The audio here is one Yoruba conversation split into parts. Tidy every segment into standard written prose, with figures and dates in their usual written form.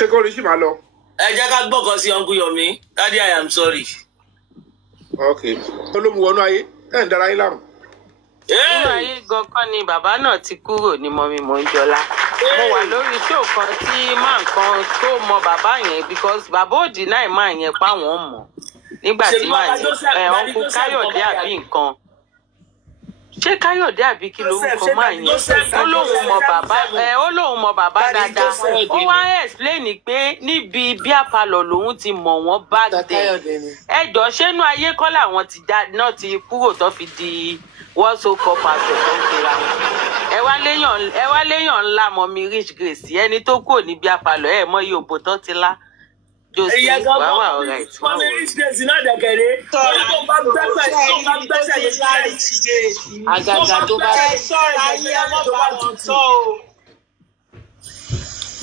ṣé kò rí sí máa lọ. ẹ jẹ́ ká gbọ́kàn sí Uncle Yomi. Daddy, I am sorry. ok olómi wọnú ayé ẹ̀ ń dára yín láàmú. nínú ayé gankan ni bàbá náà ti kúrò ní mọ́mí mohunjola. mo wà lórí show kan tí máa nǹkan tó mọ bàbá yẹn because bàbá òdì náà máa yẹn páwọn mọ̀ nígbà tí máa ní ọkùn káyọ̀dé àbí nǹkan. ṣé káyọ̀dé àbí kí lorúkọ máa yẹn ó lóun mọ bàbá ó lóun mọ bàbá dáadáa ó wá explain pé níbi bíà palọ̀ lòun ti mọ̀ wọ́n back then. ẹjọ́ ṣénú ayé kọ́ làwọn ti náà ti kúrò tó fi di wọ́n so kọ́ pàṣẹ tó ń kira wọn. ẹ wá léèyàn ńlá mọ mi rich grace ẹni tó kúrò ní bíà palọ̀ ẹ mọ iye òbò tó ti lá. Josie, wow, right. Wow. Àgàgà tó bá ṣọ́ra yín ẹ mọ́ bá wọn sọ o.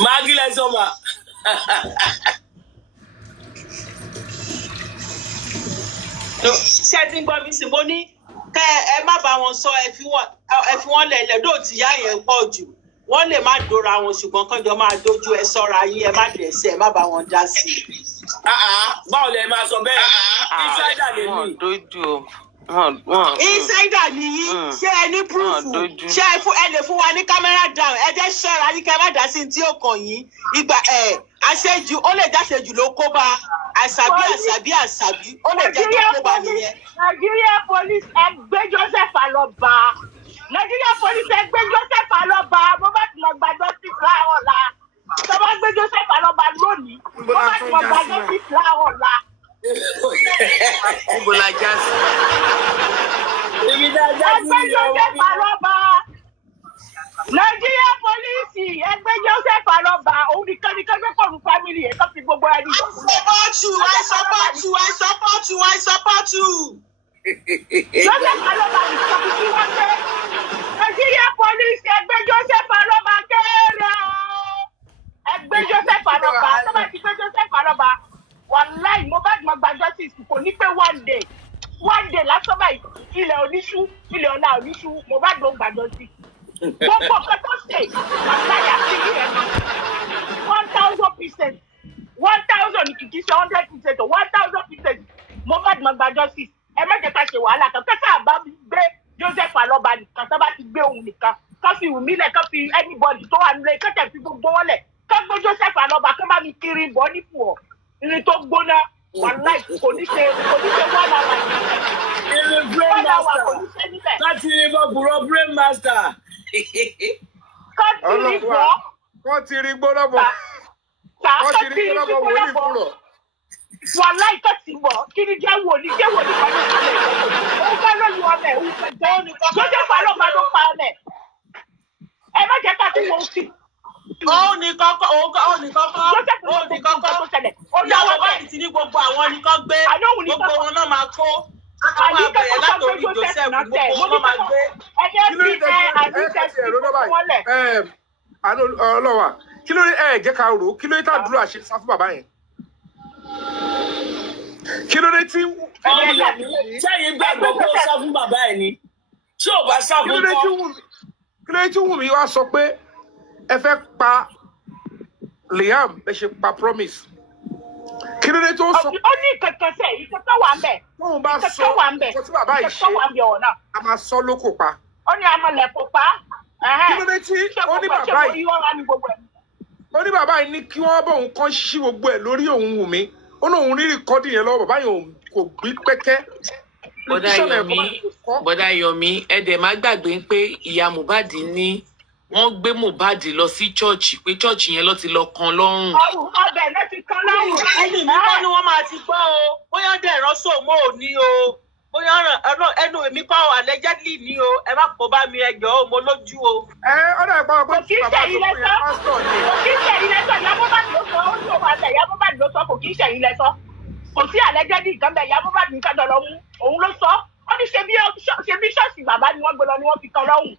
Magi lẹ sọ ma. Ṣé ti ń gbọ́ mi sí mo ní kẹ́ ẹ má bá wọn sọ ẹ fi wọ́n lẹ̀ lẹ́dọ̀ tí ìyá yẹn pọ̀ jù. Wọ́n lè má dóra wọn ṣùgbọ́n kánjọ máa dojú ẹ ṣọ́ra yín ẹ má dẹ̀sẹ̀ ẹ má bá wọn dá sí i. Báwo lẹ máa sọ bẹ́ẹ̀? Insider lè mí. Insider nìyí ṣé ẹ ní púrúfù ṣé ẹ lè fún wa ní kámẹ́rà down ẹ jẹ́ ṣọ́ra yín kẹ́ ẹ má dá sí tí ó kàn yín ìgbà àṣejù ó lè jáṣejù ló kó bá àṣàbí ó lè jẹ́ tó kó bá nìyẹn. Nigeria police ẹgbẹ́ Joseph Aloba. Nigeria police ẹgbẹ́ Joseph Aloba mo bá ti lọ gba justice láàárọ̀ la tó bá gbé Joseph Aloba lónìí mo bá ti lọ gba justice láàárọ̀ la. níbo la já sí. ẹgbẹ́ Joseph Aloba Nigeria police ẹgbẹ́ Joseph Aloba òun nìkan gbé pọ̀lú family ẹ̀ tó fi gbogbo ẹni. I support you. Joseph Aloba nìkan fi kí wọ́n pé Nigeria police ẹgbẹ́ Joseph Aloba kéré ẹgbẹ́ Joseph Aloba tó bá ti gbé Joseph Aloba wàláì mo bá gba justice kò ní pé one day lásán báyìí ilẹ̀ oníṣú ilẹ̀ ọ̀la oníṣú mo bá gba justice gbogbo nǹkan tó ṣe wàláì àti ilẹ̀ 1000%. 1000 kìkì ṣe 100% or 1000% mo bá gba justice ẹ má jẹ́ ká ṣe wàhálà kan kẹ́sà bá gbé Joseph Aloba nìkan tó bá ti gbé òun nìkan kó fi wù mí lẹ̀ kó fi anybody tó wà nílé kẹ́kẹ́ fi gbogbo wọn lẹ̀ kó gbé Joseph Aloba kó bá mi kiri bọ́ nípò ọ̀ irin tó gbóná wàláì kò ní ṣe 1 hour. Irin brain master láti ìbọn bùrọ̀ brain master. Wọ́n ti rí gbóná bọ̀. Wọ́n ti rí gbóná bọ̀ wòlíì fúnrọ̀. Wàláì tó ti wọ̀ kí ni jẹ́ wòlíì kan ní ìpínlẹ̀ òun fẹ́ lóyún ọmọ ẹ̀ òun fẹ́ jẹ́ Joseph Aloba ló pa ọmọ ẹ̀ ẹ má jẹ́ ká tún wọ́n sí. Òun ní kọ́kọ́ ìyàwó báyìí ti ní gbogbo àwọn nìkan gbé gbogbo wọn náà máa kó àwọn àbẹ̀rẹ̀ látòrí Joseph gbogbo wọn náà máa gbé. Ọlọ́wà kí ló ní jẹ́ ká rò ó kí ló ní tá dúró àṣẹ sá fún bàbá yẹn. Kí ló dé tí sẹ́yìn gbàgbọ́ pé ó sá fún bàbá ẹ̀ ni tí ò bá sá fún kọ́. Kí ló dé tí Wùmí wá sọ pé ẹ fẹ́ pa Liam ẹ ṣe pa Promise. Kí ló dé tó sọ. Ó ní kankan sẹ́ ìkankan wà ń bẹ̀. Tóun bá sọ ọkọ tí bàbá yìí ṣe a máa sọ lóko pa. Ó ní amọ̀lẹ̀ kò pa. Kí ló dé tí ó ní bàbá yìí ní kí wọ́n bọ̀ òun kàn ṣí gbogbo ẹ̀ lórí òun Wùmí. Ó lóun rí rìkọ́dì yẹn lọ́wọ́ bàbá yẹn kò gbí pẹ́kẹ́. Bọ́dà Yomi ẹ̀dẹ̀ má gbàgbé pé ìyá Mohbad ní wọ́n gbé Mohbad lọ sí chọ́ọ̀chì pé chọ́ọ̀chì yẹn ló ti lọ kan lọ́rùn. Ọbẹ̀ ló ti kan lọ́rùn. Ẹnu mi kọ́ ni wọ́n máa ti gbọ́ o bóyá dẹ̀ rọ́ṣọ̀ mọ́ ò ní o bóyá ẹnu mi kọ́ allegedly ní o ẹ má kó bá mi ẹjọ́ o mo lójú o. Ọ̀dọ̀ ẹ̀gbọ́n pé bàbá tó fún yẹn pásítọ̀ ni. Kò kí ń ṣẹ̀yìn lẹ́sọ̀ ìyá Mohbad ló sọ ó ní òun àtẹ̀ ìyá Mohbad ló sọ kò kí ń ṣẹ̀yìn lẹ́sọ̀ kò sí allegedly nǹkan bẹ̀ ìyá Mohbad nǹkan dọ̀rọ̀ mú òun ló sọ ó ní ṣe bí ṣọ́ọ̀ṣì bàbá ni wọ́n gbé lọ ni wọ́n fi kan lọ́hùn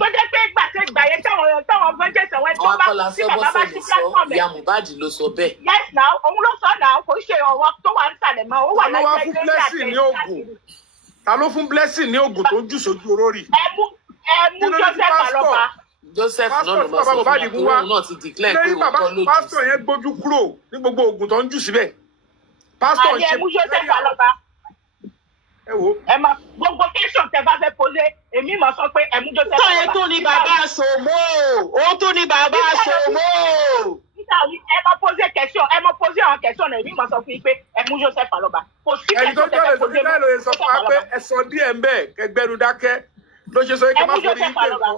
tó jẹ́ pé ìgbà yẹn táwọn fẹ́jẹ̀ sẹ̀wọ́n tó bá sí bàbá bá sí platform ẹ̀. ìyá Mohbad ló sọ bẹ́ẹ̀. Yes now òun ló sọ náà kò ṣe ọ̀rọ̀ tó wà ń sàlẹ̀ mọ́ ó wà láìpẹ́ ta ló fún Blessing ní oògùn tó ń jù sójú olórí. ẹ mú Joseph Aloba Joseph náà ló máa sọ fún wa pé òun náà ti declare pé òun kọ́ lójú. Pásítọ̀ yẹn gbójú kúrò ní gbogbo oògùn tó ń jù síbẹ̀. Pásítọ̀ ń ṣe. Àyè mú Joseph Aloba. Ẹ wo. Ẹ máa gbogbo tẹ̀sán tẹ bá fẹ́ posé, èmi máa sọ pé ẹ mú Joseph Aloba. Sọ̀rọ̀ tó ní bàbá Sòmó. Ó tó ní bàbá Sòmó. Nígbà yìí ẹ máa posé kẹ̀sán, ẹ máa posé àwọn kẹ̀sán náà, èmi máa sọ fún yín pé ẹ mú Joseph Aloba. Kò sí ẹni tó kẹ̀sán tẹ fẹ́ posé jẹ́ lóye sọ fún wa pé ẹ sọ díẹ̀ ń bẹ̀ kẹgbẹ́nu dákẹ́ ló ṣe sọ yìí kí ẹ má forí yín pé nǹkan.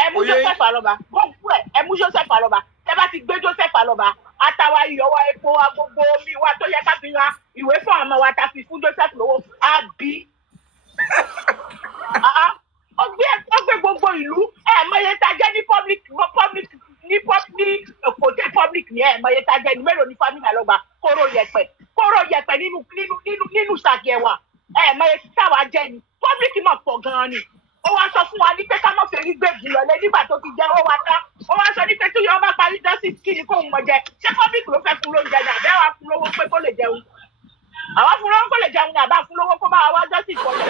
Ẹ mú Joseph Aloba. Gbogbo ẹ mú Joseph Aloba. Tẹ bá ti gbé Joseph Aloba. Àtàwa ìyọ̀wọ́ epo wa gbogbo omi wa tó yẹ ká fi ra ìwé fún ọmọ wa ta fi fún Joseph lówó àbí. Ó gbé gbogbo ìlú mọye tá jẹ́ ní public ní òkòtẹ́ public ní mọye tá jẹ́ ní mélòó ní family Aloba kóró yẹ̀pẹ̀ nínú sàgẹ̀wà mọye táwa jẹ́ ní public mọ̀ pọ̀ gan-an ni. Ó wá sọ fún wa ní pé ká má fẹ́ rí gbèjì lọlé nígbà tó ti jẹ́ ó wá tán. Ó wá sọ ní pé tí yóò bá parí dọ́sì kí ni kóun mọ̀ jẹ. Ṣé public ló fẹ́ fún lóúnjẹ ní àbẹ́ wa fún lówó pé kó lè jẹun? Àwa fún lówó kó lè jẹun ní àbá fún lówó kó máa wá dọ́sì pọ̀ jẹ.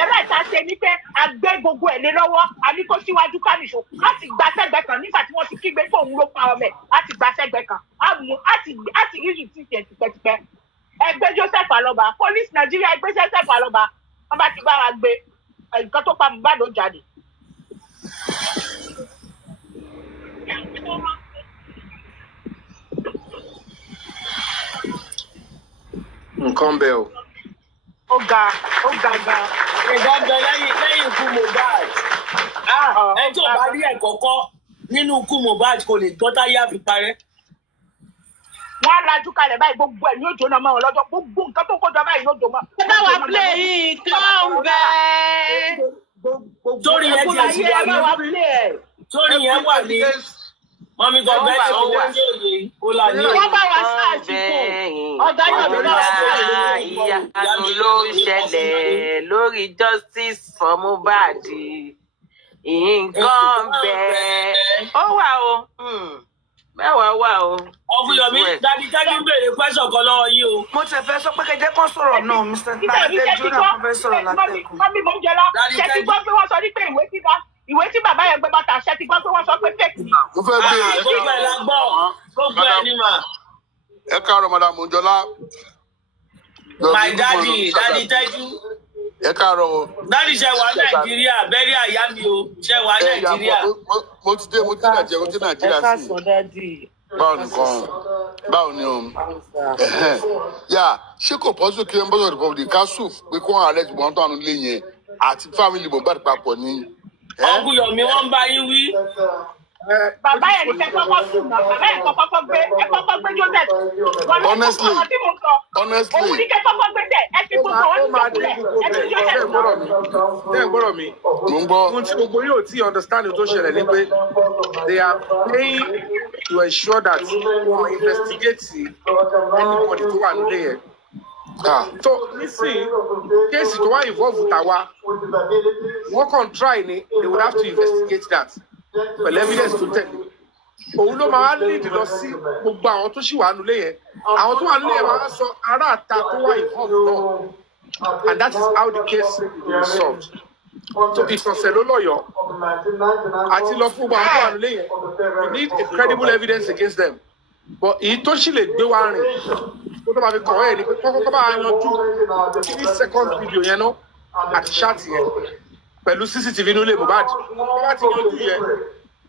Ẹ̀rọ ìta ṣe ní pé a gbé gbogbo ẹ̀ lé lọ́wọ́, a ní kó síwájú kámìṣó. A ti gba sẹ́gbẹ̀ẹ́ kan nígbà tí wọ́n ti kígbe pé òun ló pa ọmọ ẹ̀. A ti gba sẹ́gbẹ̀ẹ́ kan. A ti rí ìtì tipẹ́tipẹ́. Ẹgbẹ́ Joseph Aloba, Police Nigeria ẹgbẹ́ Joseph Aloba. Wọ́n bá ti bá wa gbé nǹkan tó pa Mohbad ó jáde. Nǹkan bẹ́ẹ̀ o. Ó ga ga. Nǹkan bẹ lẹ́yìn ikú Mohbad. Ẹ tó bá rí ẹ̀kọ́ kọ́ nínú ikú Mohbad kò lè gbọ́ táyé àfi parẹ́. Wọ́n á lajú kalẹ̀ báyìí gbogbo ẹ̀ ní òjò náà mọ́ wọn lọ́jọ́ gbogbo nǹkan tó kọjá báyìí ló jò mọ́. Ẹ bá wa play yìí kán bẹ́ẹ̀. Sórí yẹn ti ẹ̀sìn wà ní. Sórí yẹn wà ní. Mọ́mí kan bẹ́ẹ̀ tí wọ́n wá ní òye ó là ní. Wọ́n bá wa sáàjì fún ọ̀gá yóò bí náà sáàjì. Ìyanu ló ń ṣẹlẹ̀ lórí justice for Mohbad. Nǹkan bẹ́ẹ̀ ó wà o. Mẹ́wàá wà o. Ọ̀fúnyọ̀mí dájú ń béèrè pẹ́sọ̀ kan lọ́wọ́ yìí o. Mo ti fẹ́ sọ pé kẹjẹ kan sọ̀rọ̀ náà Mr. Tadéjú náà kan fẹ́ sọ̀rọ̀ látẹ̀kùn. Mọ́mí mohunjola ṣe ti gbọ́ pé wọ́n sọ ní pé ìwé tí bàbá yẹn gbé bàtà ṣe ti gbọ́ pé wọ́n sọ pé fake ni. Mo fẹ́ béèrè. Gbogbo ẹ̀ la gbọ́. Gbogbo ẹ̀ ni mà. Ẹ káàárọ̀ madam Mohunjola. My daddy Tẹ́jú. Ẹ káàárọ̀ o. Daddy ṣe wà Nàìjíríà bẹ́rí àyà mi o ṣe wà Nàìjíríà. Mo ti Nàìjíríà sí. Báwo nìkan? Báwo ni o? Yà ṣé kò pọ́sù kí Embassy of the Republic ká sùn pé kó hàn arrest wọn tó àánú lé yẹn àti family Mohbad papọ̀ ni? Ọ̀fúnyọ̀mí wọ́n ń bá yín wí. Bàbá yẹn ní kẹ́ kọ́kọ́ sùn náà, bàbá yẹn kọ́kọ́ gbé Joseph. Honestly. Òun ní kẹ́ kọ́kọ́ gbé tẹ̀, ẹ fi gbogbo wọn ní ìjọkùnlẹ̀, ẹ fi Joseph náà. Ṣé gbọ́dọ̀ mi? Mo ń gbọ́. Ohun tí gbogbo yóò tí understand tó ṣẹlẹ̀ ni pé they are paying to ensure that wọ́n investigate anybody tó wà nílé yẹn. So nísìnyí kéèsì tó wá involve tàwa wọ́n kàn try ni they would have to investigate that pẹ̀lú evidence tó tẹ̀lé. Òun ló máa lead lọ sí gbogbo àwọn tó ṣì wà nílé yẹn. Àwọn tó wà nílé yẹn máa sọ ará àta tó wà involve náà. And that is how the case is solved. So ìsọ̀sẹ̀ ló lọ́yọ̀ọ́ àti lọ fún gbogbo àwọn tó wà nílé yẹn. We need a credible evidence against them. But èyí tó ṣì lè gbé wa rìn kó tó máa fi kọ̀wé ẹ̀ ni pé kọ́kọ́ bá yanjú kí ní second video yẹn náà àti ṣáàtì yẹn pẹ̀lú CCTV inú ilé Mohbad. Wọ́n bá ti yanjú yẹn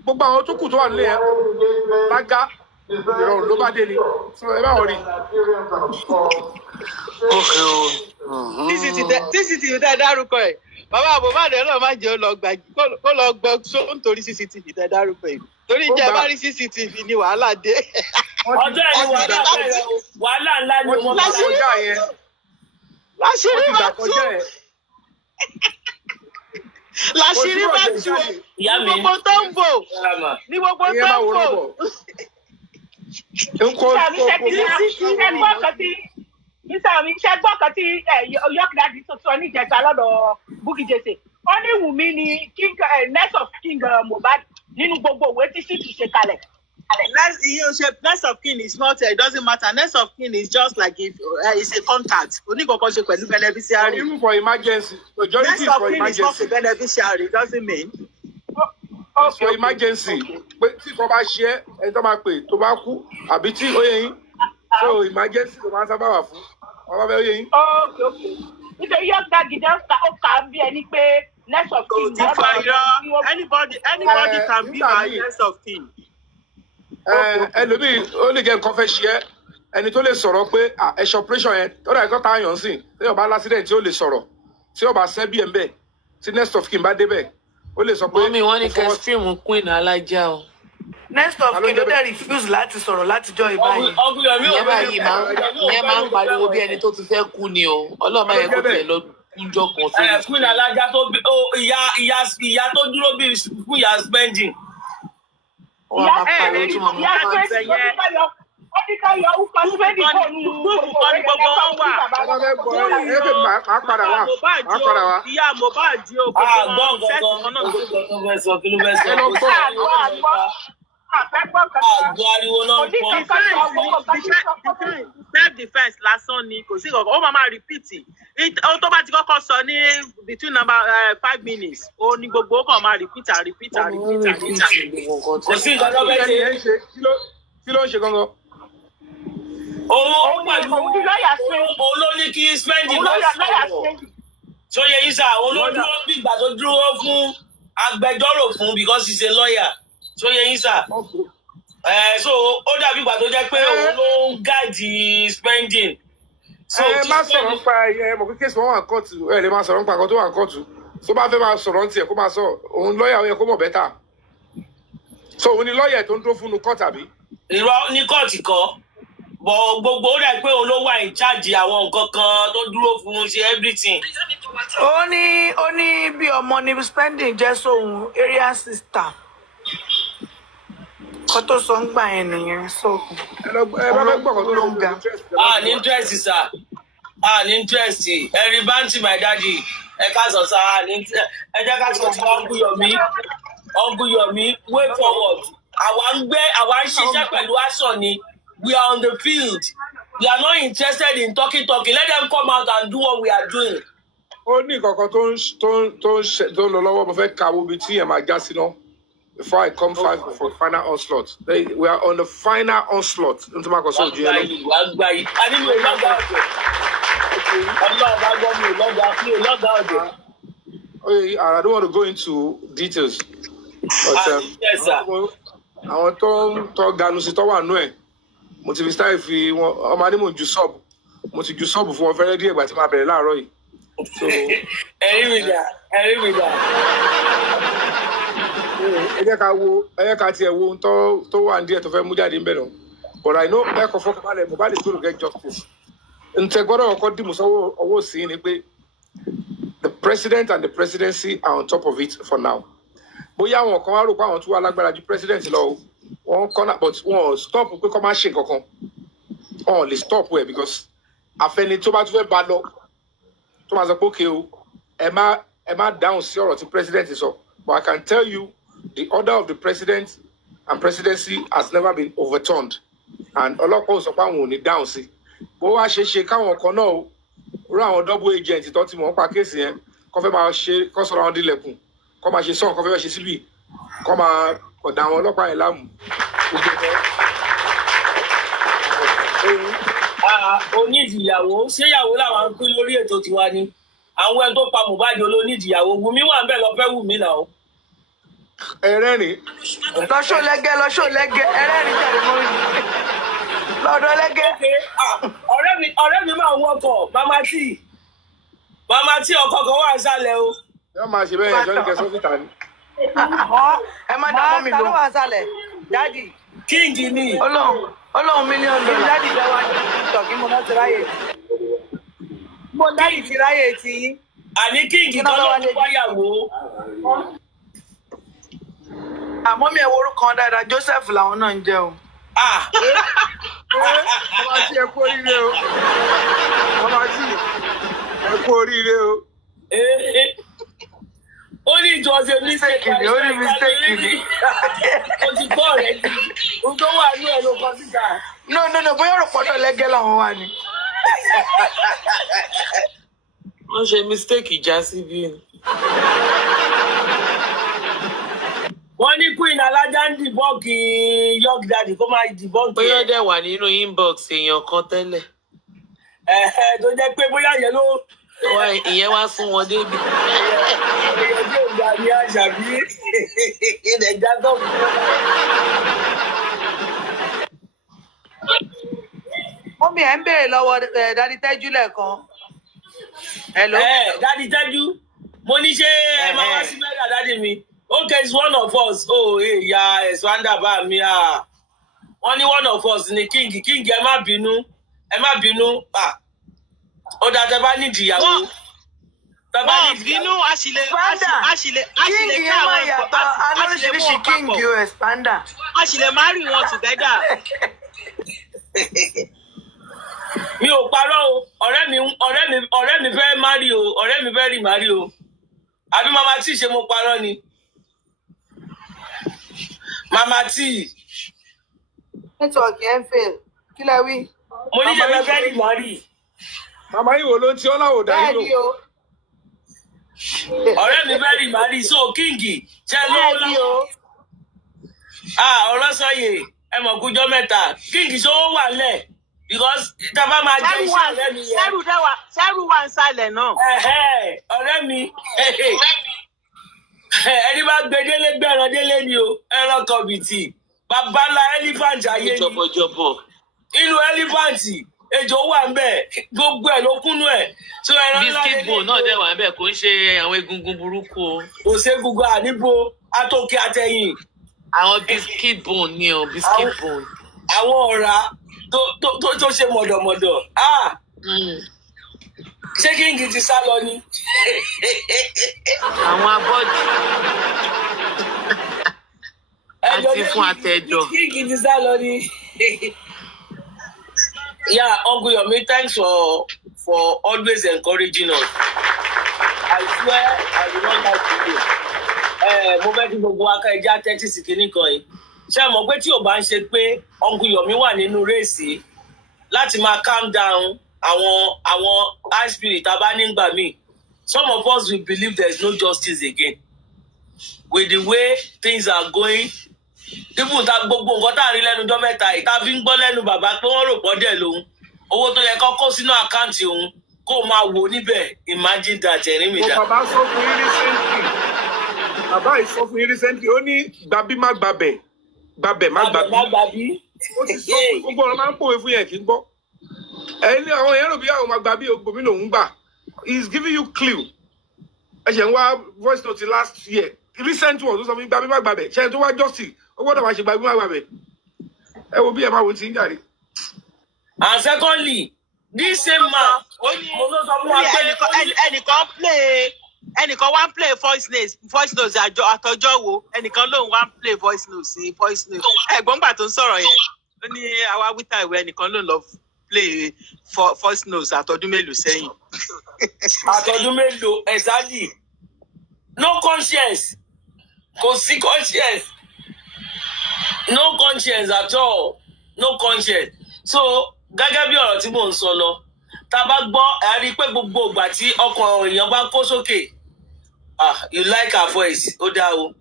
gbogbo àwọn tó kù tó wà nílé yẹn lága ìrọ̀rùn ló bá dé ni sọ ẹ bá wọ̀ rí. CCTV tẹ dárúkọ ẹ bàbá Mohbad náà má jẹ́ kó lọ gbọ́ só nítorí CCTV tẹ dárúkọ ẹ torí jẹ́ bá rí CCTV ni wàhálà dé. Ọjọ́ ẹni wàhálà ńlá ni wọ́n bá kọjá yẹn. Láṣírí bá tú. Láṣírí bá tú. Ní gbogbo tó ń bò. Ní gbogbo tó ń bò. Ṣé gbọ́ kan tí Yọkìdádì sọ ní ìjẹta lọ́dọ̀ Bukky Jesse. Ó ní Wùmí ni next of king Mohbad nínú gbogbo òwe tí sì ti ṣe kalẹ̀. Next of kin is not, it doesn't matter. Next of kin is just like if it's a contact. Beneficiary. Even for emergency, majority Next is of for kin is not emergency. a beneficiary, doesn't mean. It's for emergency. Pé tí kò bá ṣe é, ẹni tó máa pè tó bá kú, àbí tí ó yẹ yín. So emergency ló máa ń sábà wà fún. Ọba bẹ́ẹ̀ ó yẹ yín. Okay. Nítorí yóò gba gidi ó kà á bí ẹni pé next of kin. Anybody can be my next of kin. Ẹlòmíì ó lè jẹ́ nǹkan fẹ́ ṣe é. Ẹni tó lè sọ̀rọ̀ pé ẹ̀ṣọ́ operation yẹn tó dà ẹ̀kọ́ tá a yàn sí. Tí yóò bá lásìdẹ̀ntì tí ó lè sọ̀rọ̀. Tí yóò bá sẹ́bí ẹ̀ ń bẹ̀. Tí next of kin bá débẹ̀. Ó lè sọ pé. Mọ́mí wọ́n ní kẹ́sìtìmù Queen Alájà o. Next of kin ló dẹ̀ refuse láti sọ̀rọ̀ látijọ́ ìbáyìí. Ìyẹn báyìí máa ń pariwo bí ẹni tó ti fẹ́ kú ni o. Ọlọ́mọ yẹn kò tiẹ̀ lọ kúnjọ kan sórí. Queen Alájà tó ìyá tó dúró bí fún ìyá spending. Wọ́n máa pariwo tí wọ́n máa ń Ó ní ká yọ orúkọ spending kò ní gbogbo wọn wà. Ọba bẹ́ẹ̀ gbọ́ ẹ máa padà wá. Máa padà wá. Ìyá Mohbad o. Gbọ́n kankan. Kí ló fẹ́ sọ? Àgbọ̀ ariwo náà pọ̀. Self defence lásán ni kò sí kankan. Ó máa repeat. Ó tó bá ti kọ́kọ́ sọ ní between number 5 minutes. Ó ní gbogbo ó kàn máa repeat. Kò sí nǹkan tó fẹ́ ṣe. Kí ló ń ṣe gangan? Òun ló ní kí spending lọ sọ̀rọ̀. So yẹ yín sà, òun ló dúró bí ìgbà tó dúró fún agbẹjọ́rò fún because he's a lawyer. So yẹ yín sà. So ó dàbí ìgbà tó jẹ́ pé òun ló ń gáàdì spending. Má sọ̀rọ̀ nípa mọ̀ pé kéèsì wọn wà kóòtù lè máa sọ̀rọ̀ nípa nǹkan tó wà kóòtù. Tó bá fẹ́ máa sọ̀rọ̀ ní tiẹ̀ kó máa sọ òun lọ́ọ̀yà ó yẹ kó mọ̀ bẹ́tà. So òun ni lọ́ọ̀yà tó ń dúró fún un kóòtù àbí? Irọ́ ní kóòtù kọ́. Bọ̀ gbogbo ó dà pé òun ló wà in charge àwọn nǹkan kan tó dúró fún un ṣe everything. Ó ní bí ọmọ ní spending jẹ́ sóhun area sister. Kọ́ tó sọ ń gbà yẹn nìyẹn so. Ẹ bá fẹ́ gbọ́ ọ̀kan tó ń ga. Ní interest sir. Ní interest. Ẹ̀rí báńtì my daddy. Ẹ ká sọ sá. Ẹ jẹ́ ká sọ fún Uncle Yomi way forward. Àwa ń ṣiṣẹ́ pẹ̀lú aṣọ ni. We are on the field. We are not interested in talking. Let them come out and do what we are doing. Ó ní nǹkan kan tó ń lọ lọ́wọ́ mo fẹ́ ka wo ibi tí ẹ̀ máa já sí náà. Before I come for final onslaught. We are on the final onslaught. N tó máa kọ sí ojú yẹn lọ. Wàá gbà yìí. A ní mi ò lọ́gà ọ̀dẹ̀. Ọlọ́run bá gbọ́ mi ò lọ́gà ọ̀dẹ̀. I don't want to go into details. But yes, sir. Àwọn tó ganu sí tó wà nú ẹ̀. Mo ti fi style fi wọn ọmọ adé mo ju sub mo ti ju sub fún wọn fẹ́rẹ́ díẹ̀ ìgbà tí máa bẹ̀rẹ̀ láàárọ̀ yìí. ẹ̀rí mi dà. ẹ jẹ́ ká tiẹ̀ wo ohun tó wà ní díẹ̀ tó fẹ́ mú jáde ń bẹ̀ náà. But I know ẹ kọ fọkàn balẹ̀ Mohbad is going to get justice. Ntẹ gbọ́dọ̀ ọkọ dìmú sọ́wọ́ ọwọ́ sí ni pé the president and the presidency are on top of it for now. Bóyá àwọn kan wá rò pé àwọn tó wà lágbára ju president lọ o. Wọ́n kọ́nà but wọ́n stop pé kọ́ máa ṣe nǹkan kan wọ́n lè stop ẹ̀ because àfẹni tó bá tún fẹ́ bá lọ tó máa sọ pé okay o ẹ má dáhùn sí ọ̀rọ̀ tí president sọ but I can tell you the order of the president and presidency has never been overturned and ọlọ́pàá ò sọ pé àwọn ò ní dáhùn sí bó wá ṣe káwọn kan náà o rú àwọn double agent tó ti mọ̀ ń pa kéèsì yẹn kọ́ fẹ́ máa ṣe kọ́ sọ̀rọ̀ àwọn dílẹ̀kùn kọ́ máa ṣe sọ́ọ̀n kọ́ fẹ́ ṣe síbì kọ́ máa kọ̀dà àwọn ọlọ́pàá yẹn láàmú. Onídìyàwó ṣé ìyàwó làwọn ń pín lórí ètò tiwa ni àwọn ẹni tó pa Mohbad olónídìyàwó Wùmí wà ń bẹ̀ lọ fẹ́ Wùmí náà. ẹrẹ́rìn. lọ́ṣọ́ lẹ́gẹ́ ẹrẹ́rìn jáde mọ́ mi lọ́dọ̀ lẹ́gẹ́. ọ̀rẹ́ mi máa ń wọkọ̀ mama tí ọkọ̀ kan wà sálẹ̀ o. yóò máa ṣe bẹ́ẹ̀ yẹn jọ́nìkẹ́ sọ́fìtà ni. Ẹ má dá mọ́ mi lò. Ta ló wà sálẹ̀? Dádì. Kíngì ni. Ọlọ́run mílíọ̀nù dọ́là. Dádì bẹ́ẹ̀ wá ní TikTok kí mo náà ti ráyè. Mo dádì ti ráyè ti yín. Àní kíngì kan ló ń wáyàwó. Àmọ́ mi ẹ̀ wo orúkọ dáadáa Joseph làwọn náà ń jẹ́ o. Ọmọ tí ẹ kú oríire o. Ọmọ tí ẹ kú oríire o. Ó ní ìjọsìn mistake ni. O ti gbọ́ rẹ̀ ni. Ojú inú ẹ̀ ló kọ síta. No, bóyá ọ̀rọ̀ pọ̀dọ̀ lẹ́gẹ́ làwọn wà ní. Wọ́n ṣe mistake ìjà síbí ni. Wọ́n ní Queen alájà ń dìbọ́ọ̀kì York Daddy kó máa dìbọ́ọ̀kì. Bóyá dẹ̀ wà nínú inbox èèyàn kan tẹ́lẹ̀. Tó jẹ́ pé bóyá yẹn ló. Ìyẹn wá sún wọn débi. Èèyàn tí ò gbà ní àṣàbí ilẹ̀ jágọ̀ fún wọn. Mọ́mí ẹ̀ ń béèrè lọ́wọ́ Dádì Tẹ́jú lẹ́ẹ̀kan. Hello. Dádì Tẹ́jú, mo ní ṣé ẹ máa wá sí mẹ́ta dádì mi. Okay, it's one of us. Ya Ẹ̀sùwándà bá mi. Wọ́n ní one of us ni King ẹ má bínú. Ó dáa tẹ bá nídìí ìyàwó. Wọ́n bínú àṣìlè King yẹn máa yàtọ̀ alóríṣiríṣi King US Panda. àṣìlè marry wọn together. Mi ò parọ́ o, ọ̀rẹ́ mi fẹ́ marry o, ọ̀rẹ́ mi fẹ́ rí marry o. Àbí mama tí ṣe mo parọ́ ni. Mama tí. Nẹ́tíwọ̀kì ẹ̀ ń fail. Kí lẹ wí? Mo ní ṣe fẹ́ rí marry. Màmá yìí wo ló ń tí ọ́lá ò dá yìí lò? Bẹ́ẹ̀ni o. Ọ̀rẹ́ mi fẹ́ rí marry so King ṣe lówó lọ́wọ́. Ọ̀rọ̀ sọyè ẹ mọ̀ kújọ́ mẹ́ta King ṣówó wà lẹ̀ because tábà máa jẹ iṣẹ́ ọ̀rẹ́ mi yẹn. Sẹ́rù wà ń sálẹ̀ náà. Ọ̀rẹ́ mi ẹni bá gbé délé gbẹ̀rán délé ni o ẹran kọ̀bìtì babalá elephant ayé ni Jọ̀bọ̀jọ̀bọ̀. inú elephant ejò wà ń bẹ̀ gbogbo ẹ̀ ló kúnnú ẹ̀. Biscuit bone náà dẹ̀ wà ń bẹ̀ kò ń ṣe àwọn egungun burúkú o. Kò ṣe gbogbo àníbo àtòkè àtẹ̀yìn. Àwọn biscuit bone ni o biscuit bone. Àwọn ọ̀rá tó ṣe mọ̀dọ̀mọ̀dọ̀. Ṣé King ti sá lọ ni? Àwọn abọ́dì. Àti fún àtẹ̀jọ. King ti sá lọ ni. Yeah, Uncle Yomi, thanks for always encouraging us. I swear I will not lie to you. Mo fẹ́ kí gbogbo wa ká ẹja tẹ́tí sí kinní kan yìí. Ṣé ẹ mọ̀ pé tí ò bá ń ṣe pé Uncle Yomi wà nínú réèsì láti máa calm down àwọn high spirit tá a bá nígbà míì. Some of us will believe there is no justice again. With the way things are going, even ta gbogbo nǹkan tá à ń rí lẹ́nu ọjọ́ mẹ́ta yìí tá a fi ń gbọ́ lẹ́nu bàbá pé wọ́n rò pọ́ dẹ̀ lòun. Owó tó yẹ kó kó sínú àkáǹtì òun kó máa wò níbẹ̀ imagine that ẹ̀rín mi dà. Bàbá sọ fún yín recently. Bàbá yìí sọ fún yín recently. Ó ní gbàbí má gbàbẹ̀. Gbàbẹ̀ má gbàbí. Ó ti sọ gbogbo ọ̀rọ̀ máa ń pòwe fún yẹn kí n gbọ́. Ẹni àwọn èèyàn rò bí àwọn máa gbàbí ògbómi lòún gbà. He is giving you clue. Ẹ ṣe ń wá voice note last year. Recent one tó sọ fún gbàbí má gbàbẹ̀. Ṣé ẹni tó wá justice ó gbọ́dọ̀ máa ṣe gbàbí má gbàbẹ̀. Ẹ wo bí ẹ máa wo ti ń jàre. And secondly, this same man, mo ló sọ fún wa pé ẹnìkan wá ń play voice notes àtọjọ́ wo ẹnìkan lòun wá ń play voice notes ẹ̀gbọ́n gbà tó ń sọ̀rọ̀ yẹn ó ní àwa wíta ìwé ẹnìkan lòun lọ play voice notes àtọdún mélòó sẹ́yìn. àtọdún mélòó exactly no conscience kò sí conscience no conscience at all no conscience so gẹ́gẹ́ bí ọ̀rọ̀ tí mò ń sọ lọ tá a bá gbọ́ ẹ rí i pé gbogbo ìgbà tí ọkàn èèyàn bá kó sókè you like her voice ó dáa o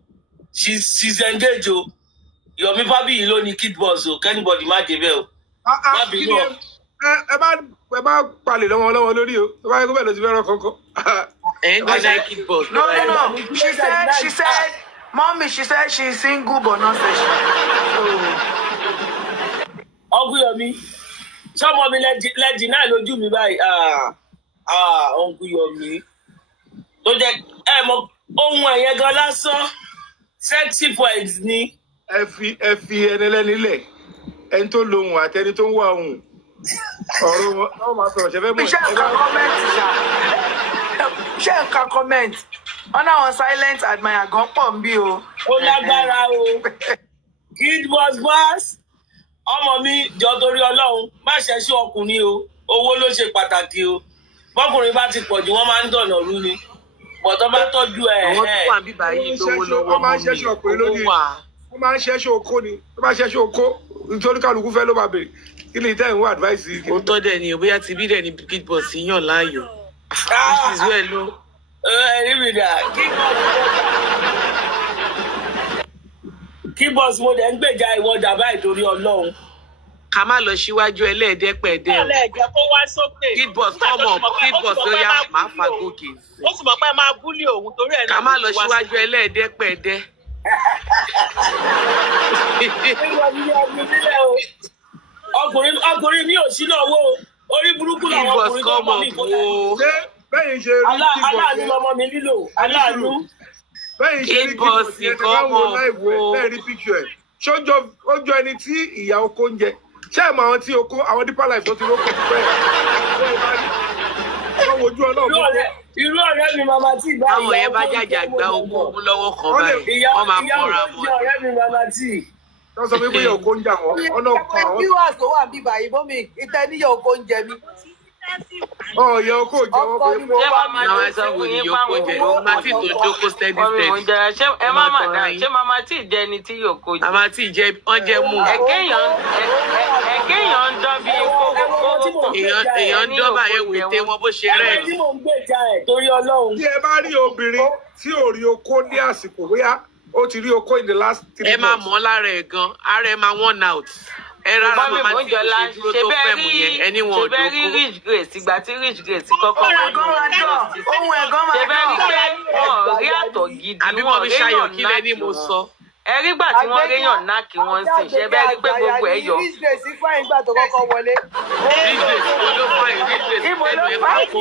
she's engaged o Yomi fabiyi ló ní kid boss o kẹ́nìbọ̀dì má débẹ̀ o má bínú ọ. ẹ bá palẹ̀ lọ́wọ́ lórí o ẹ bá yẹ kó bẹ́ẹ̀ lọ sí fẹ́ràn kankan. Ain't got that kid boss. No. She said, Mommy, she said she's single but not sexual. Uncle Yomi, sọmọ mi lẹ́dí náà lójú mi báyìí. Uncle Yomi. Tó jẹ́ ẹ mọ ohun ẹ̀yẹ gan lásán sexy voice ni. Ẹ fi ẹni lẹ́ni lẹ̀ ẹni tó lohun àtẹni tó ń wá ohun. Ọ̀rọ̀ wọn náà máa sọ̀rọ̀ ṣẹ́fẹ́ mọ̀. Ṣé nǹkan comment? Wọ́n náà wọn silent admirer gan pọ̀ ń bí o. Ó lágbára o. Kid boss pass. Ọmọ mi jọ torí Ọlọ́run má ṣẹ́ṣú ọkùnrin o. Owó ló ṣe pàtàkì o. Bọ́kùnrin bá ti pọ̀ jù wọ́n máa ń dọ̀nà rú ni. Bọ̀tọ́ bá tọ́jú ẹ̀. Àwọn tó wà bíbá yìí lówó lọ́wọ́ wọ́n máa ń ṣẹ́ṣú ọkùnrin lónìí. Wọ́n máa ń ṣẹ́ṣú okó ni. Wọ́n máa ń ṣẹ́ṣú okó. nítorí kálukú fẹ́ ló máa bèrè kí ni ìtẹ́ ìwọ advice yìí. ó tọ́ dẹ̀ ni bóyá ti bí dẹ̀ ni big boss yàn láàyò. this is well lo. ẹ̀rí mi dà kí bọ́ọ̀sì mo dẹ̀ ń gbèjà ìwọ́jà báyìí torí Ọlọ́run. ká má lọ síwájú ẹlẹ́ẹ̀dẹ́pẹ̀ẹ́dẹ́ o. Ọ̀lẹ́ ẹ̀jẹ̀ kó wá sókè. Kid Boss come up, Kid Boss ó yá máa fa gòkè. Ó sì mọ̀ pé máa búlì òun torí ẹ̀ náà. ká má lọ síwájú ẹlẹ́ẹ̀dẹ́pẹ̀ẹ́dẹ́. ọkùnrin mi ò sí náà wo orí burúkú làwọn ọkùnrin tó mọ mi kó lẹ́yìn. ṣé bẹ́ẹ̀ ṣe rí aláàánú lọmọ mi nílò aláàánú. bẹ́ẹ̀ ṣe rí Kid Boss yẹn tẹ́ bá wo láìwé bẹ́ẹ̀ rí picture ẹ̀ ṣójó ojú ẹni tí ìyá oko ń jẹ ṣé ẹ̀ mọ àwọn tí oko àwọn deeper life tó ti rókò tó bẹ́ẹ̀ wọ́n wojú ọlọ́run. irú ọ̀rẹ́ mi màmá tí ìgbà táwọn yẹn bá jàjà gba oko òun lọ́wọ́ kan báyìí wọ́n máa kọ́ra mọ́. ìyá ọ̀rẹ́ mi màmá tí. wọ́n sọ pé bóyá oko ń jà wọ́n ọ̀nà kan àwọn. viewers tó wà bíbá yìí bómi ìtẹ́níyà oko ń jẹ mí. ìyá oko ò jẹ́ wọ́n pé ṣé màmá àwọn ti ẹ̀sán sọ wo fún ni yín yóò kó fáwọn jẹ owó màmá tí tó jókòó steady steady. ṣé ẹ má mà dá ṣé màmá tí ì jẹ ni tí yóò kó jẹ. màmá tí jẹ wọ́n jẹ́ mú. ẹ̀kẹ́yàn ń dán bí kókó. èèyàn ń dọ́bà yẹn wète wọn bó ṣe rẹ̀ ẹgbẹ́ tí mò ń gbèjà ẹ̀ torí Ọlọ́run. tí ẹ bá rí obìnrin tí ò rí oko ní àsìkò bóyá ó ti rí oko in the last 3 months. ẹ máa mọ̀ lára ẹ̀ gan ara ẹ̀ máa worn out. ẹ rárá màmá tí kò ṣe dúró tó fẹ́ mu yẹn ẹni wọn ò dóko. ṣe bẹ́ẹ̀ rí Rich Grace ìgbà tí Rich Grace kọ́kọ́ ohun wà ẹ̀gán máa dọ̀ ohun ẹ̀gán máa ṣe bẹ́ẹ̀ rí dọ̀. pé wọ́n rí àtọ̀ gidi àbí wọn fi ṣayọ̀ kí lẹ ní mo sọ. ẹ rí gbà tí wọ́n réyàn náà kí wọ́n sìn ṣe bẹ́ẹ̀ rí pé gbogbo ẹ̀ yọ. Rich Grace fún ìgbà tó kọ́kọ́ wọlé. Rich Grace wo ló fà yín Rich Grace pẹ̀lú ẹ̀ máa kó.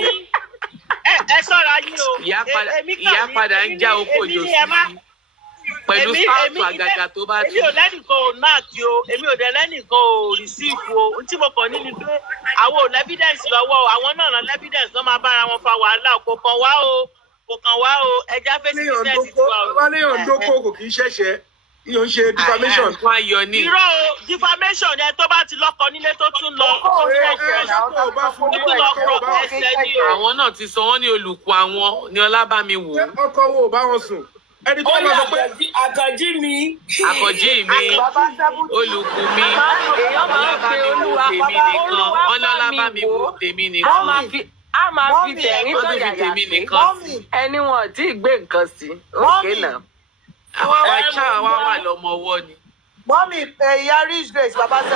Ẹ ṣọ́ra yín o. ìyá padà ń já oko òjò sí pẹ̀lú sáàtù àgàgà tó bá èmi ò lẹ́nìkan ò náàkì o èmi ò dẹ̀ lẹ́nìkan ò rìsíìfù o ohun tí mo kàn ní ni pé àwọn ò lẹ́bídẹ̀nsì lọ́wọ́ o àwọn náà rán lẹ́bídẹ̀nsì náà máa bára wọn fa wàhálà kò kàn wá o ẹja fèsì bísíǹsì tiwa o. wọ́n léèyàn dóko kò kì í ṣẹ̀ṣẹ̀ yóò ń ṣe defamation. fún ayọ̀ ní. irọ́ o defamation yẹn tó bá ti lọ́kọ nílé tó tún lọ. àwọn náà ti sọ wọ́n ní olùkọ́ àwọn ní Ọlábàmí wò. ọkọ wo ò bá wọn sùn ẹni tó bá sọ pé àkànjí mi. àkànjí mi olùkù mi Ọlábàmí wò tèmi nìkan Ọlábàmí wò tèmi nìkan. a máa fi tẹ̀rín wọ́n tún fi tèmi nìkan sí. ẹni wọn tí ì gbé nǹkan sí òkè náà. àwọn ẹ̀ṣá wa wà lọ́mọ ọwọ́ ni. mọ́mì ìyá Rich Grace bàbá 75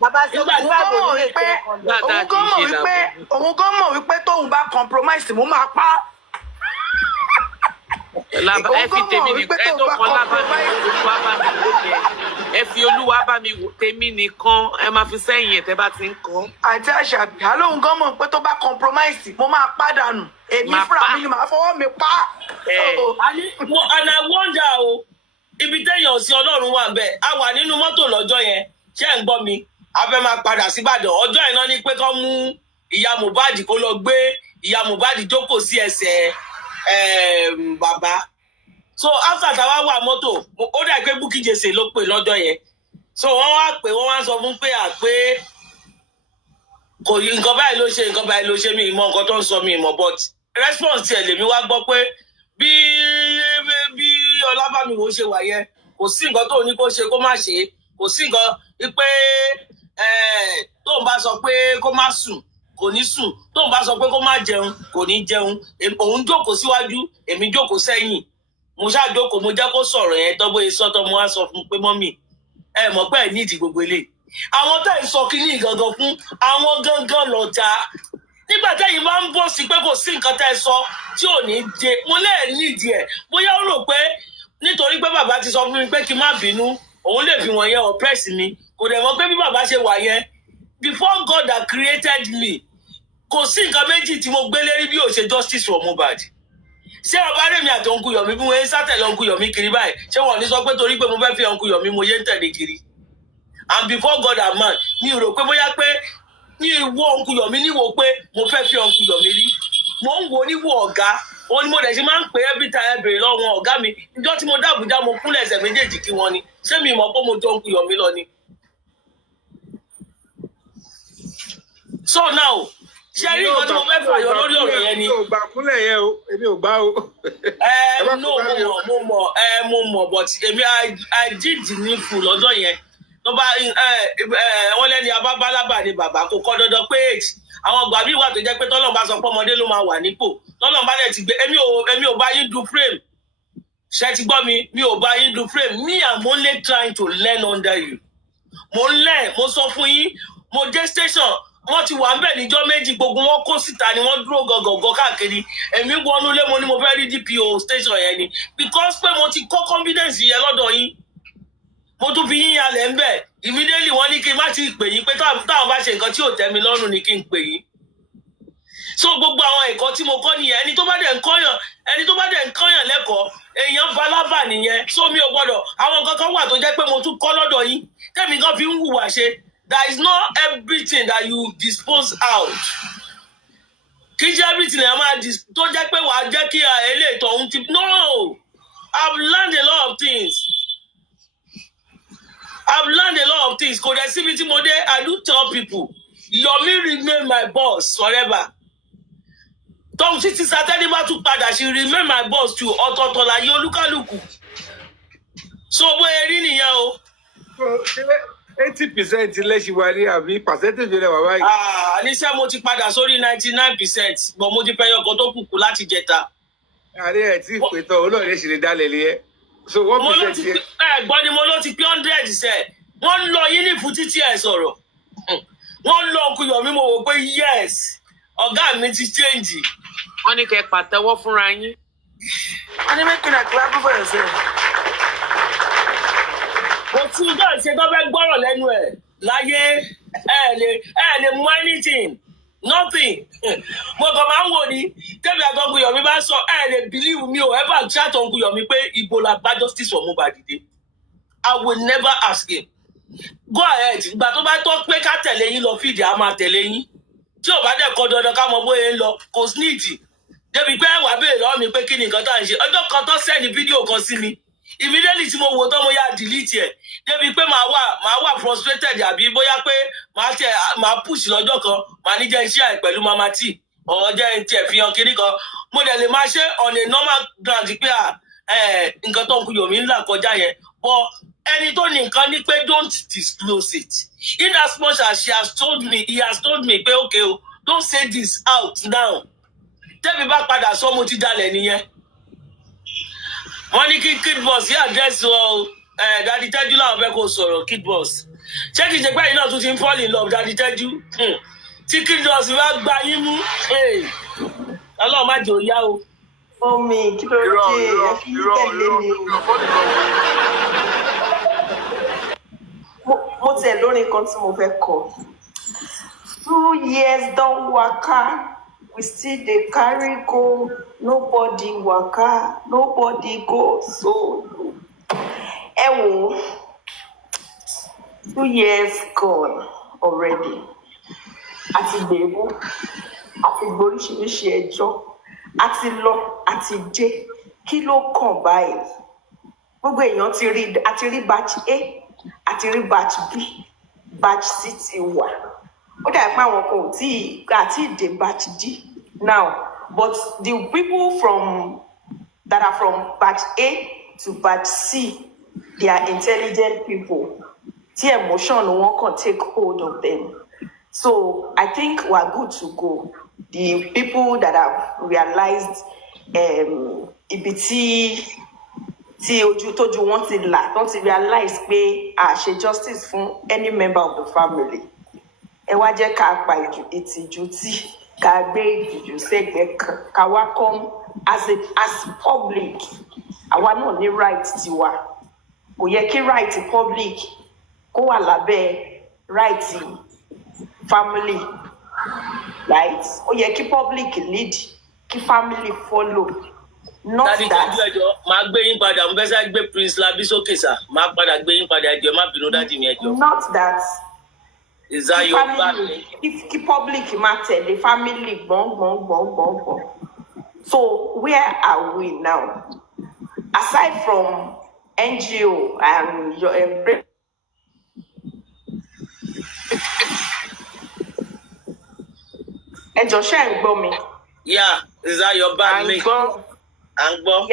bàbá 75 òun wípé òun gan mọ̀ wípé tóun bá compromise mo máa pa. ẹ fi tèmi nìkan ẹ tó kan Lábàmí Olúwa bá mi wò jẹ ẹ fi Olúwa bá mi wò tèmi nìkan ẹ máa fi sẹ́yìn ẹ̀ tẹ́ bá ti ń kọ́. àti Àṣàbí àlóhùn gan mọ̀ pé tó bá compromise mo máa pàdánù èmi fúnra mi ni màá fọwọ́ mi pa. and I wonder o ibi téèyàn sí Ọlọ́run wà bẹ́ẹ̀ a wà nínú mọ́tò lọ́jọ́ yẹn ṣé ẹ̀ ń gbọ́ mi a fẹ́ máa padà síbàdàn ọjọ́ yẹn náà ní pé kán mú ìyá Mohbad kó lọ gbé ìyá Mohbad jókòó sí ẹsẹ̀ bàbá so after táwa wà mọ́tò ó dà pé Bukky Jesse ló pè lọ́jọ́ yẹn so wọ́n wá pè wọ́n wá sọ fún pé kò yí nǹkan báyìí ló ṣe mi ìmọ̀ nǹkan tó ń sọ mi ìmọ̀ but response tiẹ̀ lèmi wá gbọ́ pé bí Ọlábàmí wo ṣe wà yẹn kò sí nǹkan tó ní kó ṣe kó má ṣe kò sí nǹkan pé tóun bá sọ pé kó má sùn kò ní sùn tóun bá sọ pé kó má jẹun kò ní jẹun òun jókòó síwájú èmi jókòó sẹ́yìn mo ṣáàjókòó mo jẹ́ kó sọ̀rọ̀ yẹn tọ́ bóyá sọ́tọ́ mo wá sọ fún pé mọ́mì ẹ mọ̀ pé ẹ nídìí gbogbo eléyìí àwọn tẹ́ ń sọ kínní gangan fún àwọn gangan lọ́jà nígbà tẹ́yìn máa ń bọ̀ sí pé kò sí nǹkan tẹ́ ẹ sọ tí ò ní jẹ mo lẹ́ẹ̀ nídìí ẹ̀ bóyá ó rò pé nítorí pé bàbá ti sọ fún mi pé kí n má bínú òun lè fi wọ̀nyẹn oppress mi kò dẹ̀ mọ̀ pé bí bàbá ṣe wà yẹn before God that created me kò sí nǹkan méjì tí mo gbé lérí bí ó ṣe justice for Mohbad ṣé ọba rèmi àti ọ̀nkú Yọ̀mí bí wọ́n ń sátẹ̀lẹ̀ ọ̀nkú Yọ̀mí kiri báyìí ṣé wọ́n ní sọ pé torí pé mo fẹ́ fi ọ̀nkú Yọ̀mí mo yé ń tẹ̀lé kiri and before God and man mi rò pé bóyá pé ní ìwọ ọ̀nkú Yọ̀mí níwò pé mo fẹ́ fi ọ̀nkú Yọ̀mí rí mo ń wo níwò ọ̀gá òun ni mo dẹ̀ ṣe máa ń pè every time bèrè lọ́wọ́ ọ̀gá mi níjọ́ tí mo dá Àbújá mo kúnlẹ̀ ẹsẹ̀ méjèèjì kí wọ́n ni ṣé mi mọ̀ pé mo jọ ọ̀nkú Yọ̀mí lọ ni. So now ṣe rí nǹkan tí mo fẹ́ fàyọ lórí ọ̀rọ̀ yẹn ni. èmi ò gbà kúnlẹ̀ yẹn o èmi ò gbà o. mo mọ̀ but èmi I did the needful lọ́jọ́ yẹn tó bá wọ́n lẹ́ni abábálábà ni bàbá kò kọ́ dandan pé àwọn ọgbà mi wà tó jẹ́ pé tọ́lọ́run bá sọ pé ọmọdé ló máa wà nípò tọ́lọ́run bá dẹ̀ ti gbé èmi ò bá yín du frame ṣe ti gbọ́ mi ò bá yín du frame me I'm only trying to learn under you mo ń lẹ̀ mo sọ fún yín mo dé station wọ́n ti wà ń bẹ̀ níjọ́ méjì gbogbo wọn kó síta ni wọ́n dúró gọ̀gọ̀gọ̀ káàkiri èmi wọnú lé mo ní mo fẹ́ rí DPO station yẹn ni because pé mo ti kọ́ confidence yẹn lọ́dọ̀ yín mo tún fi yín alẹ̀ ń bẹ̀ immediately wọ́n ní kí n má ti pè yín pé táwọn bá ṣe nǹkan tí ò tẹ́ mi lọ́rùn ni kí n pè yín so gbogbo àwọn ẹ̀kọ́ tí mo kọ́ nìyẹn ẹni tó bá dẹ̀ ń kọ́yàn lẹ́kọ̀ọ́ èèyàn balaba nìyẹn so mi ò gbọ́dọ̀ àwọn nǹkan kan wà tó jẹ́ pé mo tún kọ́ lọ́dọ̀ yín tẹ́mi kan fi ń hùwà ṣe. There is not everything that you dispose out. Kì í ṣe everything ẹ̀ máa tó jẹ́ pé wàá jẹ́ kí eléyìí tọ̀hún ti. No! I've learned a lot of things. Kò dẹ̀ síbi tí mo dé, I do tell people, Yomi remain my boss forever. Tọ́hún títí Sátẹ́dí bá tún padà, she remain my boss too. Ọ̀tọ̀ọ̀tọ̀ láyé olúkálùkù. So bóyá rí nìyẹn o. 80% lẹ́sìn wa ní àbí percentage rẹ̀ wà báyìí. Níṣẹ́ mo ti padà sórí 99% but mo ti fẹ́ yọkàn tó kùkù láti jẹta. Àárẹ̀ ẹ̀ tí ìpè tán olóòrè ṣì lè dálẹ̀ lé ẹ. So 1% yẹn. Ẹ̀gbọ́n ni mo ló ti pé 100 sẹ̀. Wọ́n ń lọ yín ní fún títí ẹ̀ sọ̀rọ̀. Wọ́n ń lọ ọkùnrin Yomi mo wò pé yes ọ̀gá mi ti change. Wọ́n ní kẹ́ pàtẹ́wọ́ fúnra yín. Wọ́n ní making a clap for yourself. Kò tí ìjọ ìṣe tó fẹ́ gbọ́rọ̀ lẹ́nu ẹ̀ láyé ẹ̀ lè mú anything nothing. Mo kàn máa ń wò ní tẹ́bi àtọ́kùn Yomi bá sọ ẹ̀ lè believe mi ò ever chat ọ̀kùn Yomi pé ibo la bá justice for Mohbad dìde. I will never ask him. Go ahead ìgbà tó bá tọ́ pé ká tẹ̀lé yín lọ fìdí a máa tẹ̀lé yín. Tí ò bá dẹ̀ kọ́ dandan ká mọ bóyá ń lọ kò sí nídìí. Débi pé wàá béèrè lọ́wọ́ mi pé kí ni nǹkan tá à ń ṣe. Ọjọ́ kan tó sẹ́ni fídíò kan sí mi. Immediately tí mo wò tán mo yá delete ẹ̀ débi pé màá wà frustrated àbí bóyá pé màá push lọ́jọ́ kan màá ní jẹ́ iṣẹ́ ẹ̀ pẹ̀lú mama t ọ̀rọ̀ jẹ́ ti ẹ̀ fi hàn kiri kan mo dẹ̀ lè máa ṣe on a normal ground pé nǹkan tó ń kú Yomi ńlá kọjá yẹn but ẹni tó ní nǹkan ní pé don't disclose it in as much as he has told me pé okay o don't say this out now tẹ́bi bá padà sọ mo ti dalẹ̀ nìyẹn. Wọ́n ní kí Kid Boss yí àdírẹ́sì wọn Daddy Tẹ́jú làwọn fẹ́ kó sọ̀rọ̀ Kid Boss. Ṣé kìí ṣe pé yìí náà tún ti ń fall in love Daddy Tẹ́jú? Tí Kid Boss bá gba yín mú, Ọlọ́run má jẹ́ òyá o. Omi kí ló dé ẹ fi tẹ̀lé mi. Mo tẹ̀ lórí nǹkan tí mo fẹ́ kọ. 2 years don waka. We still dey carry go, nobody waka, nobody go solo. Ẹ wò, 2 years gone already. Àti gbèrú, àti gboríṣiríṣi ẹjọ́, àti lọ, àti dé. Kí ló kàn báyìí? Gbogbo èèyàn àti rí batch A, àti rí batch B, batch C ti wà. Ó dà pé àwọn kan ò tí àti dé batch D now but the people that are from batch A to batch C they are intelligent people tí emotion wọn kàn take hold of them so I think we are good to go the people that have realized ibi tí ojú tójú wọn ti là don ti realize pé a ṣe justice fún any member of the family. Ẹ wá jẹ́ ká pa ìtìjú tí ká gbé ìtìjú sẹ́gbẹ̀ẹ́ kan ká wá come as public àwa náà ní right tiwa kò yẹ kí right public kó wà lábẹ́ right family right ó yẹ kí public lead kí family follow not Daddy that. Tẹ́jú ẹjọ́ máa gbé yín padà mo fẹ́ sáré gbé Prince Labi sókè sá máa padà gbé yín padà ẹjọ́ má bínú dáàdì mi ẹjọ́. Not that. Is that your family? If public matter, the family bon. So where are we now? Aside from NGO and your ẹ jọ̀ọ́ ṣé ẹ ń gbọ́ mi. Yeah, is that your bad mate? Angbo.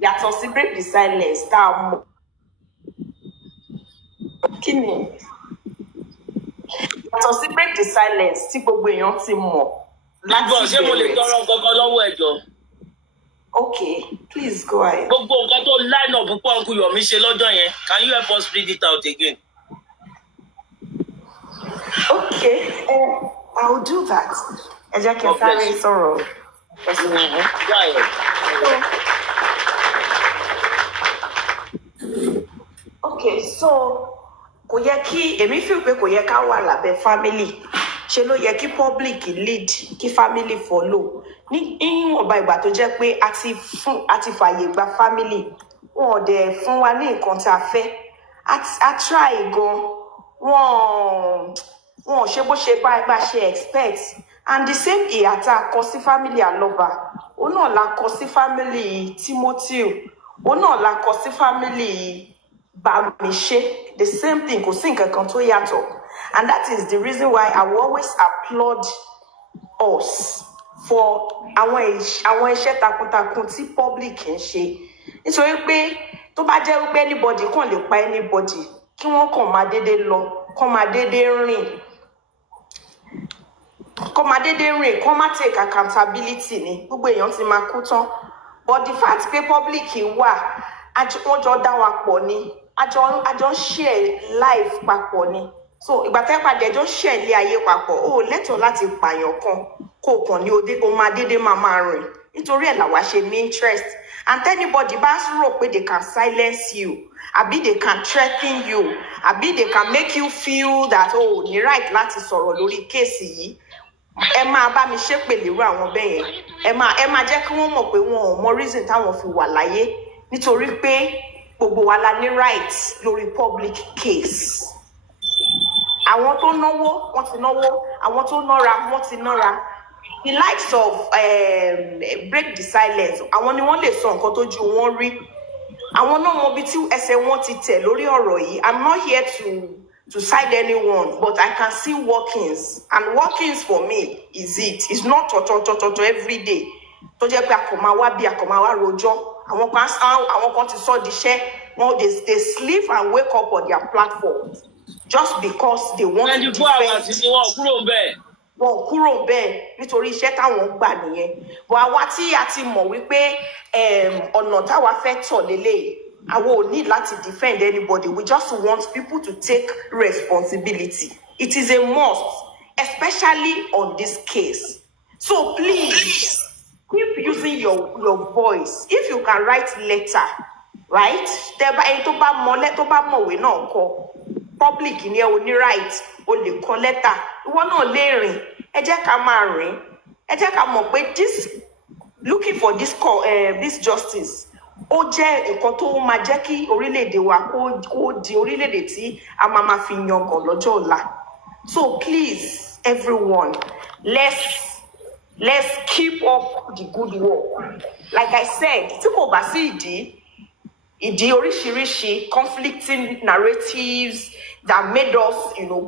Yàtọ̀ sí break the silence tá a mọ̀. Kí ni? Yàtọ̀ sí break the silence tí gbogbo èèyàn ti mọ̀. Lágbọ̀n ṣé mo lè tọrọ kankan lọ́wọ́ ẹ̀jọ̀? Okay, please go ahead. Gbogbo nǹkan tó line up púpọ̀ Uncle Yomi ṣe lọ́jọ́ yẹn. Can you help us read it out again? Okay, I'll do that. Ẹ jẹ́ kí n sáré sọ̀rọ̀. Okay, so kò yẹ kí èmi feel pé kò yẹ ká wà lábẹ́ family. Ṣé ló yẹ kí public lead, kí family follow. Ní ìwọ̀nba ìgbà tó jẹ́ pé a ti fààyè gba family. Wọn ò dẹ̀ fún wa ní nǹkan tá a fẹ́. A try gan. Wọn ò ṣe bó ṣe bá ṣe expect. And the same ìhà tá a kọ sí family Aloba. Òun náà la kọ sí family Timothy. Òun náà la kọ sí family Bámiṣé. The same thing, kò sí nǹkan kan tó yàtọ̀. And that is the reason why I will always applaud us for àwọn iṣẹ́ takuntakun tí public ń ṣe. Nítorí pé tó bá jẹ́ wípé anybody kàn lè pa anybody, kí wọ́n kàn máa dédé lọ, kàn máa dédé rìn, kàn máa take accountability ni, gbogbo èèyàn ti máa kú tán. But the fact pé public wà, wọ́n jọ dá wa pọ̀ ni, a jọ ń share life papọ̀ ni. So ìgbà tẹ́ pàdé ẹjọ́ share ilé ayé papọ̀, ó lẹ́tọ̀ọ́ láti pààyàn kan kó kàn ní o máa dédé máa rìn. Nítorí ẹ̀ làwa ṣe ní interest. And anybody bá rò pé they can silence you, àbí they can threaten you, àbí they can make you feel that ní right láti sọ̀rọ̀ lórí kéèsì yìí, ẹ máa bá mi ṣépè lérò àwọn bẹ́ẹ̀ yẹn. Ẹ máa jẹ́ kí wọ́n mọ̀ pé wọn ò mọ reason táwọn fi wà láyé. Nítorí pé gbogbo wa la ní right lórí public case. Àwọn tó náwó wọ́n ti náwó, àwọn tó nára wọ́n ti nára. The likes of break the silence, àwọn ni wọ́n lè sọ nǹkan tó ju wọn rí. Àwọn náà mọ bí tí ẹsẹ̀ wọn ti tẹ̀ lórí ọ̀rọ̀ yìí. I'm not here to side anyone, but I can see workings, and workings for me is it. It's not to every day. Tó jẹ́ pé akọ̀má wá bí akọ̀má wá rojọ́. Àwọn kan ti sọ diṣẹ́. They sleep and wake up on their platforms just because they want to defend. 24 hours ni wọ́n kúrò bẹ́ẹ̀. Wọ́n kúrò bẹ́ẹ̀ nítorí iṣẹ́ táwọn gbà nìyẹn. But àwa tí a ti mọ̀ wípé ọ̀nà táwa fẹ́ tọ̀ lélẹ̀, àwa ò need láti defend anybody. We just want people to take responsibility. It is a must, especially on this case. So please keep using your voice. If you can write letter, right? Ẹni tó bá mọ̀wé náà kọ. Public ni ẹ ò ní right, o lè kọ letter. Ìwọ náà lè rìn. Ẹ jẹ́ ká máa rìn. Ẹ jẹ́ ká mọ̀ pé looking for this justice, ó jẹ́ nǹkan tó máa jẹ́ kí orílẹ̀-èdè wa kó di orílẹ̀-èdè tí a máa fi yangàn lọ́jọ́ ọ̀la. So please, everyone, let's keep up the good work. Like I said, tí kò bá sí ìdí oríṣiríṣi conflicting narratives that made us,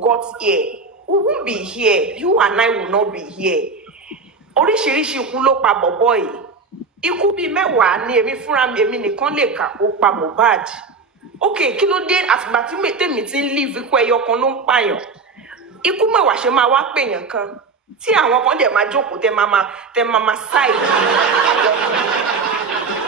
got here, we won't be here. You and I will not be here. Oríṣiríṣi ikú ló pa bọ̀bọ́ yìí. Ikú bíi mẹ́wàá ni èmi fúnra mi èmi nìkan lè kà ó pa Mohbad. Okay, kí ló dé àtìgbà tí tèmi ti ń live ikú ẹyọ kan ló ń pààyàn. Ikú mẹ́wàá ṣe máa wá pèèyàn kan. Tí àwọn kan dẹ̀ máa jókòó tẹ máa side.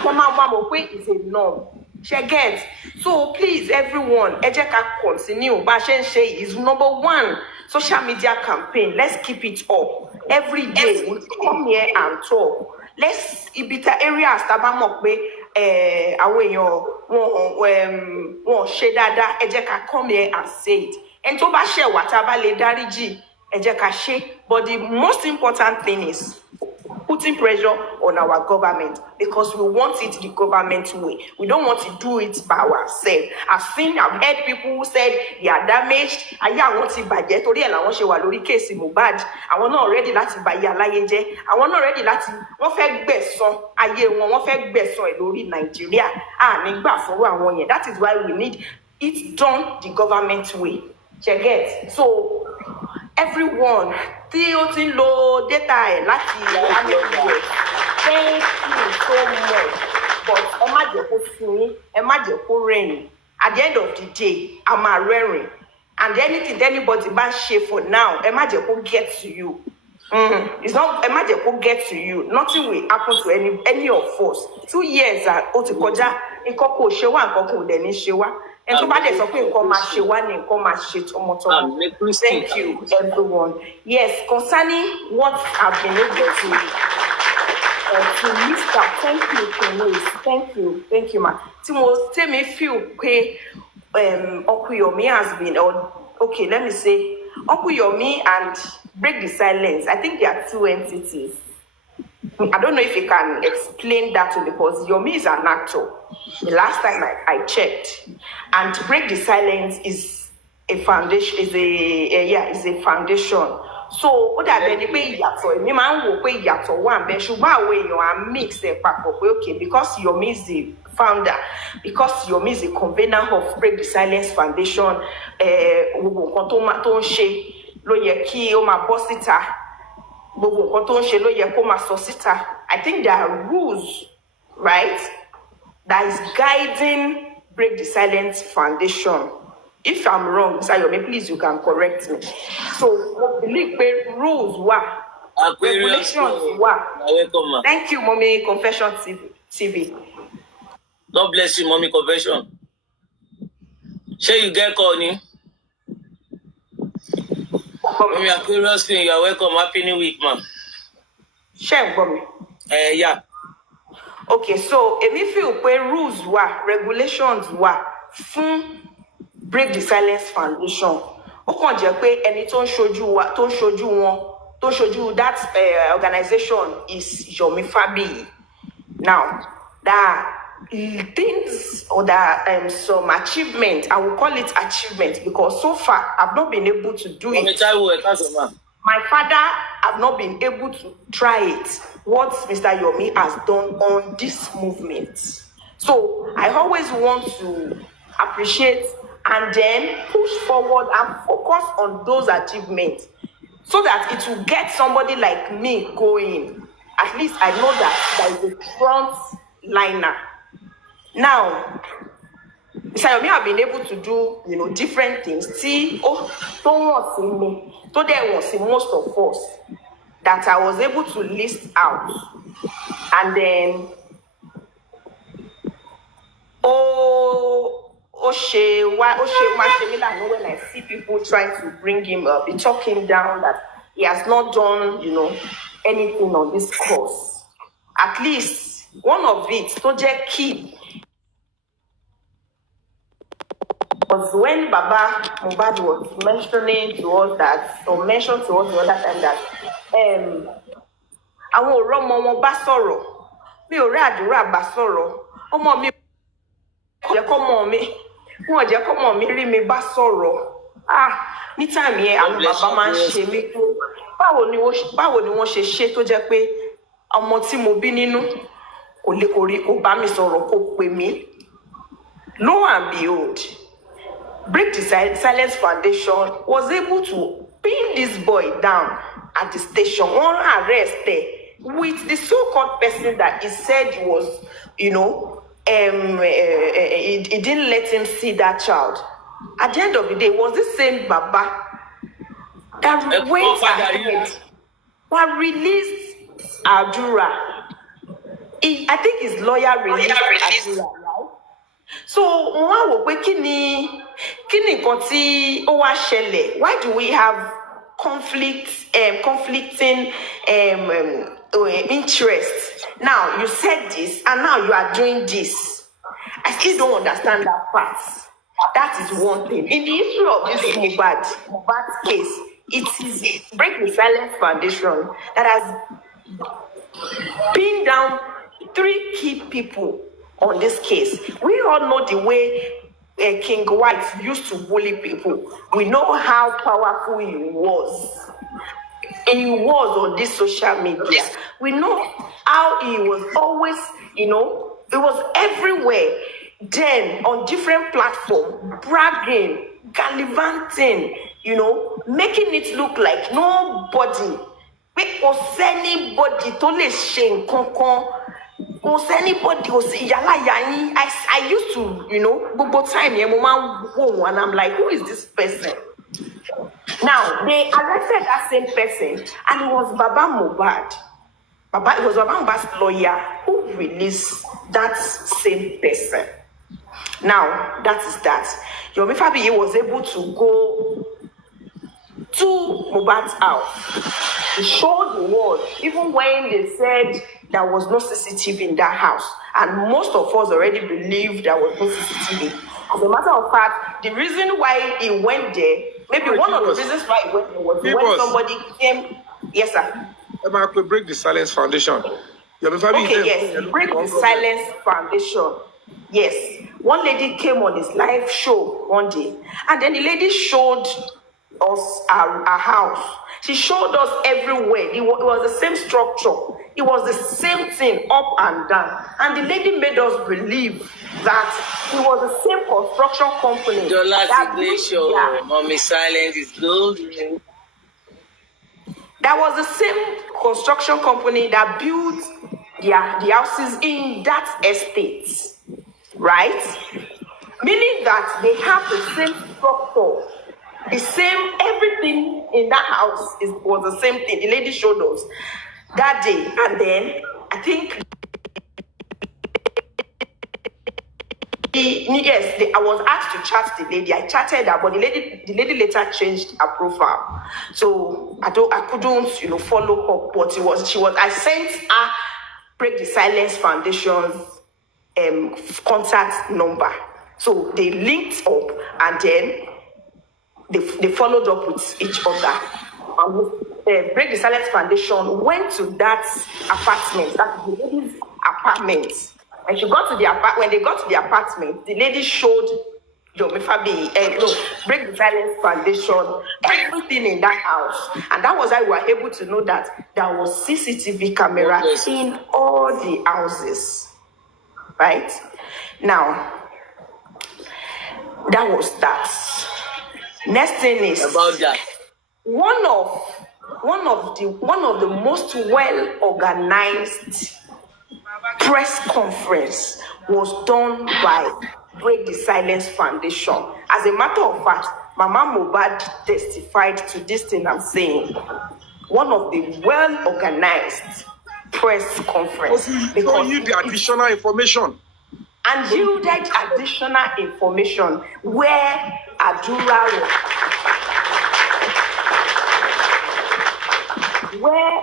Tẹ máa wá mọ̀ pé it's a norm. She get. So please, everyone, ẹ jẹ́ ká continue. Bá ṣe ń ṣe is number one social media campaign. Let's keep it up. Every day we come here and talk. Let's ibita areas tá bá mọ̀ pé àwọn èèyàn wọn ṣe dáadáa. Ẹ jẹ́ ká come here and say it. Ẹni tó bá ṣẹ̀ wá tá bá lè dáríjì, ẹ jẹ́ ká ṣe. But the most important thing is putting pressure on our government, because we want it the government way. We don't want to do it by ourselves. I've heard people who said they are damaged. Ayé àwọn ti bàjẹ́ torí ẹ̀ làwọn ṣe wà lórí kéèsì Mohbad. Àwọn náà ready láti bà ayé aláyé jẹ́. Àwọn náà ready láti wọ́n fẹ́ gbẹ̀san ayé wọn, wọ́n fẹ́ gbẹ̀san ẹ̀ lórí Nàìjíríà. Nígbà fún àwọn yẹn. That is why we need it done the government way. You get? So everyone tí ó ti ń lo data ẹ̀ láti amẹ́ríkà. Thank you so much. But ẹ má jẹ́ kó fún yín, ẹ má jẹ́ kó rẹ̀yìn. At the end of the day, a máa rẹ́rìn. And anything anybody bá ṣe for now, ẹ má jẹ́ kó get to you. It's not ẹ má jẹ́ kó get to you. Nothing will happen to any of us. 2 years ó ti kọjá, nǹkan kò ṣe wá, nǹkan kò dẹ̀ ní ṣe wá. And tó bá dẹ̀ sọ pé nǹkan máa ṣe wá ni nǹkan máa ṣe tọmọtọmọ. Thank you, everyone. Yes, concerning what I've been able to list out. Thank you, Kenese. Thank you, ma. Tell feel pé Uncle Yomi has been, okay, let me say, Uncle Yomi and Break the Silence. I think they are 2 entities. I don't know if you can explain that to me, because Yomi is an actor. The last time I checked, and Break the Silence is a foundation. Is a foundation. So ó dàbí ẹni pé ìyàtọ̀ èmi máa ń wò pé ìyàtọ̀ wà ńbẹ̀ ṣùgbọ́n àwọn èèyàn á mix ẹ̀ papọ̀ pé okay, because Yomi is the founder, because Yomi is the convener of Break the Silence Foundation, gbogbo nǹkan tó ń ṣe ló yẹ kí ó máa bọ́ síta, gbogbo nǹkan tó ń ṣe ló yẹ kó máa sọ síta. I think there are rules, right, that is guiding Break the Silence Foundation. If I'm wrong, Mr. Yomi, please, you can correct me. So, believe rules were, regulations were. Thank you, Mommy Confession TV. God bless you, Mommy Confession. Sure, you get Connie. Mommy Aquarius Queen, you are welcome. Happy New Week, ma'am. Sure, Mommy. Yeah. Okay, so if you feel rules were, regulations were, Break the Silence Foundation. Ó kàn jẹ́ pé ẹni tó ń ṣojú that organization is Yomi Fabiyi. Now, the things or some achievement, I will call it achievement, because so far I've not been able to do it. My father have not been able to try it. What Mr. Yomi has done on this movement. So I always want to appreciate and then push forward and focus on those achievements so that it will get somebody like me going. At least I know that there is a front liner. Now, Mr. Yomi have been able to do, different things. See, don't want to see me. So there was most of us that I was able to list out. And then, when I see people trying to bring him up, be talking down that he has not done, anything on this course. At least one of it, Project Key, was when Baba Mohbad was mentioning to us that, or mentioned to us the other time that, àwọn ọ̀rọ̀ ọmọ wọn bá sọ̀rọ̀, mi ò rí àdúrà bá sọ̀rọ̀, ọmọ mi jẹ́ kọ́mọ mi rí mi bá sọ̀rọ̀. Ní time yẹn àwọn bàbá máa ń ṣe mí pé báwo ni wọ́n ṣe ṣe tó jẹ́ pé ọmọ tí mo bí nínú kò bá mi sọ̀rọ̀, kò pè mí. Lo and behold, Break the Silence Foundation was able to pin this boy down at the station, on arrest there, with the so-called person that he said he was, he didn't let him see that child. At the end of the day, it was the same Baba that went ahead, that released Adura. I think his lawyer released Adura, right? So, mo wá wò pé kí ni nǹkan tí ó wá ṣẹlẹ̀? Why do we have conflicting interests? Now, you said this, and now you are doing this. I still don't understand that part. That is one thing. In the history of this Mohbad case, it is Break the Silence Foundation that has pinned down 3 key people on this case. We all know the way King White used to bully people. We know how powerful he was. He was on this social media. We know how he was always, it was everywhere. Then on different platforms, bragging, gallivanting, making it look like nobody, anybody to le shame was anybody was I used to, both time and I'm like, who is this person? Now they arrested that same person, and it was Baba Mohbad. It was Baba Mohbad's lawyer who released that same person. Now that is that. Yomi Fabiyi was able to go to Mohbad's house. He showed the world, even when they said there was no CCTV in that house, and most of us already believed there was no CCTV. As a matter of fact, the reason why he went there, maybe one of the reasons why he went there was when somebody came. Yes, sir. Emma, could break the silence foundation. Okay, yes, break the silence foundation. Yes, one lady came on his live show one day, and then the lady showed us our house. She showed us everywhere. It was the same structure. It was the same thing up and down. And the lady made us believe that it was the same construction company. Mommy silence is good. That was the same construction company that built the houses in that estate, right? Meaning that they have the same structure, the same, everything in that house was the same thing. The lady showed us that day, and then I think I was asked to chat the lady. I chatted her, but the lady later changed her profile, so I couldn't follow up. But I sent her Break the Silence Foundation's contact number, so they linked up, and then they followed up with each other. Break the Silence Foundation went to that apartment, that's the lady's apartment. And when they got to the apartment, the lady showed Yomi Fabiyi, Break the Silence Foundation, everything in that house. And that was how we were able to know that there was CCTV camera in all the houses. Right? Now, that was that. Next thing is about that. One of the most well organized press conference was done by Break the Silence Foundation. As a matter of fact, Mama Mohbad testified to this thing I'm saying. One of the well organized press conference. Because you the additional information. And yielded additional information where Adura was.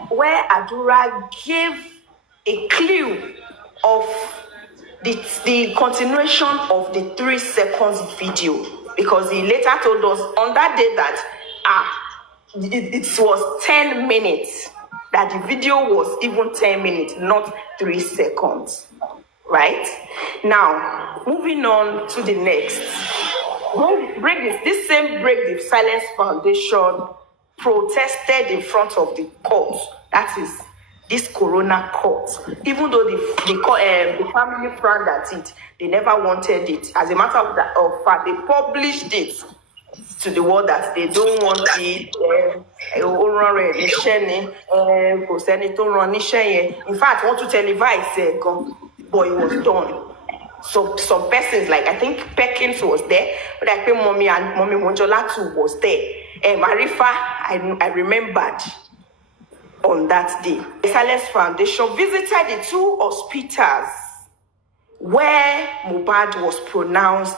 Where Adura gave a clue of the continuation of the 3 seconds video, because he later told us on that day that it was 10 minutes, that the video was even 10 minutes, not 3 seconds. Right? Now, moving on to the next. This same Break the Silence Foundation protested in front of the court. That is this Corona court. Even though the family frowned at it, they never wanted it. As a matter of fact, they published it to the world that they don't want it. In fact, want to televise, but it was done. So some persons, like I think Perkins was there, but I think Mommy Mohunjola too was there. Marifa, I remembered on that day. The Silence Foundation visited the 2 hospitals where Mohbad was pronounced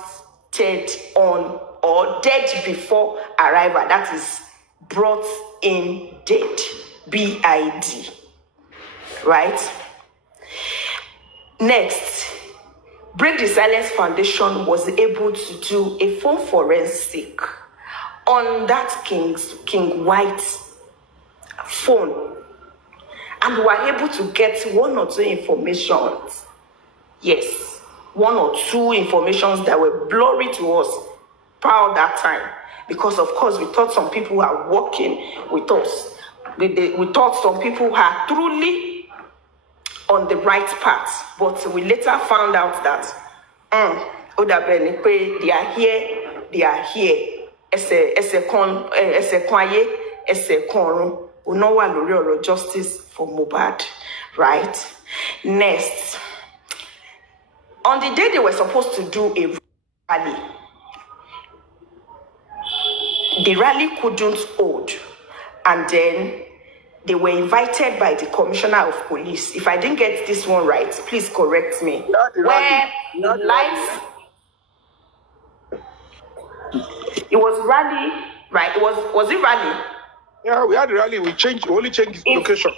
dead on or dead before arrival. That is brought in dead, BID. Right? Next, Break the Silence Foundation was able to do a phone forensic on that King White's phone, and we were able to get 1 or 2 informations. Yes, 1 or 2 informations that were blurry to us prior that time, because of course we thought some people were working with us. We thought some people were truly on the right path, but we later found out that they are here. ẹsẹ̀ kan ayé ẹsẹ̀ kan ọ̀run ọ̀nà wà lórí ọ̀rọ̀ justice for Mohbad, right? Next, on the day they were supposed to do a rally, the rally couldn't hold, and then they were invited by the commissioner of police. If I didn't get this one right, please correct me. Where the lights, it was rally, right? Was it rally? Yeah, we had a rally. We only changed the location.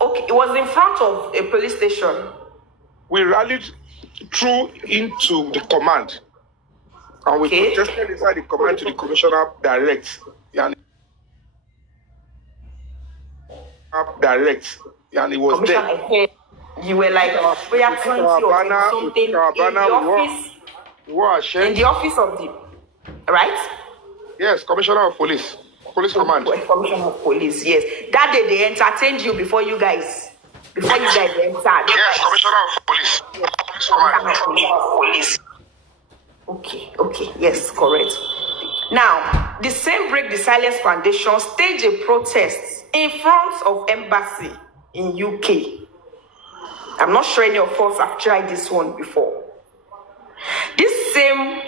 Okay, it was in front of a police station. We rallied through into the command, and we protested inside the command to the commissioner direct. And it was there. You were like, we are trying to something in the office of the, right? Yes, commissioner of police command. Commissioner of police, yes. That day they entertained you before you guys entered. Yes, commissioner of police. Police. Okay, yes, correct. Now, the same Break the Silence Foundation staged a protest in front of embassy in UK. I'm not sure any of us have tried this one before. This same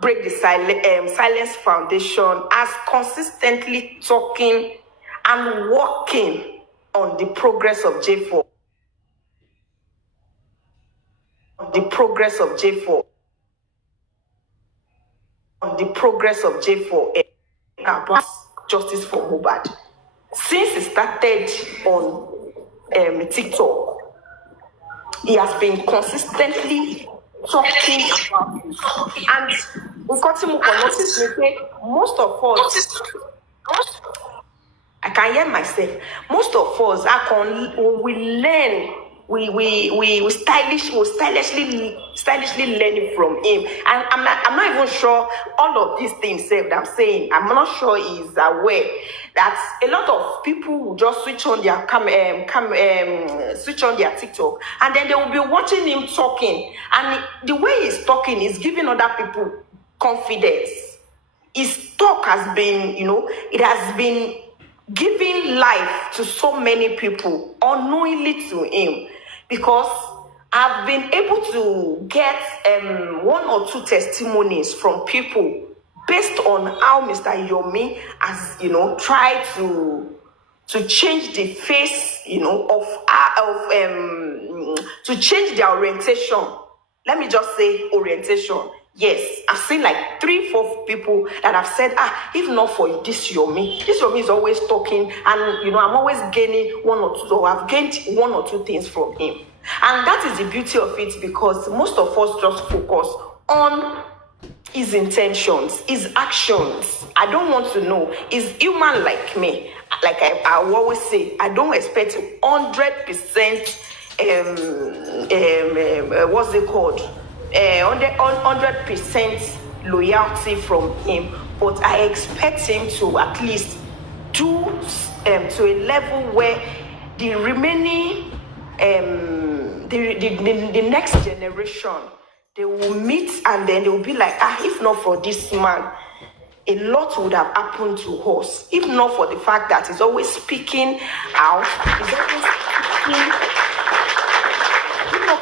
Break the Silence Foundation has consistently talking and working on the progress of J4. The progress of J4 about justice for Mohbad. Since it started on TikTok, he has been consistently talking about it. And we got him notice most of us, I can hear myself, most of us we learn. We stylishly learning from him, and I'm not even sure all of these things that I'm saying. I'm not sure he's aware that a lot of people will just switch on their switch on their TikTok, and then they will be watching him talking, and the way he's talking is giving other people confidence. His talk has been, it has been giving life to so many people unknowingly to him, because I've been able to get one or two testimonies from people based on how Mr. Yomi has, tried to change the face, to change their orientation. Let me just say orientation. Yes, I've seen like 3-4 people that have said, if not for this Yomi is always talking, and I'm always gaining one or two, so I've gained one or two things from him. And that is the beauty of it, because most of us just focus on his intentions, his actions. I don't want to know. He's human like me. Like I always say, I don't expect 100% what's it called? 100% loyalty from him, but I expect him to at least do to a level where the remaining the next generation, they will meet, and then they will be like, if not for this man, a lot would have happened to us. If not for the fact that he's always speaking out, he's always speaking.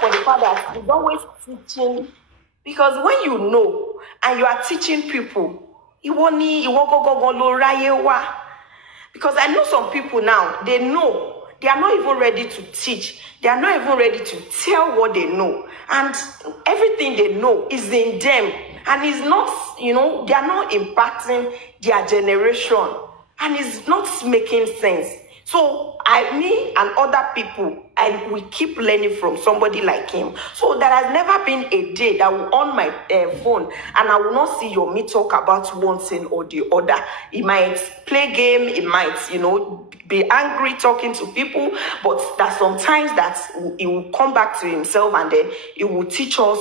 For the fact that he's always teaching, because when you know and you are teaching people, because I know some people now, they know they are not even ready to teach, they are not even ready to tell what they know, and everything they know is in them, and it's not, they are not impacting their generation, and it's not making sense. So me and other people, we keep learning from somebody like him. So there has never been a day that I will on my phone and I will not see Yomi talk about one thing or the other. He might play game, he might, be angry talking to people, but there's sometimes that he will come back to himself, and then he will teach us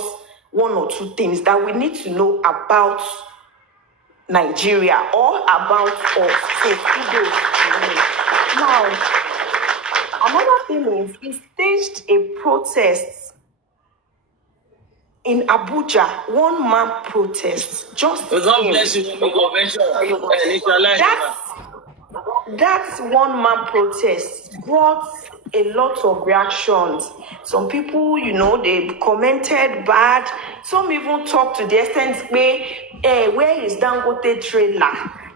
one or two things that we need to know about Nigeria or about us. So kudos to me. Now, another thing is, he staged a protest in Abuja, one man protest. Just God him. bless you, Yomi convention. That one man protest brought a lot of reactions. Some people, they commented bad. Some even talked to the extent, where is Dangote trailer?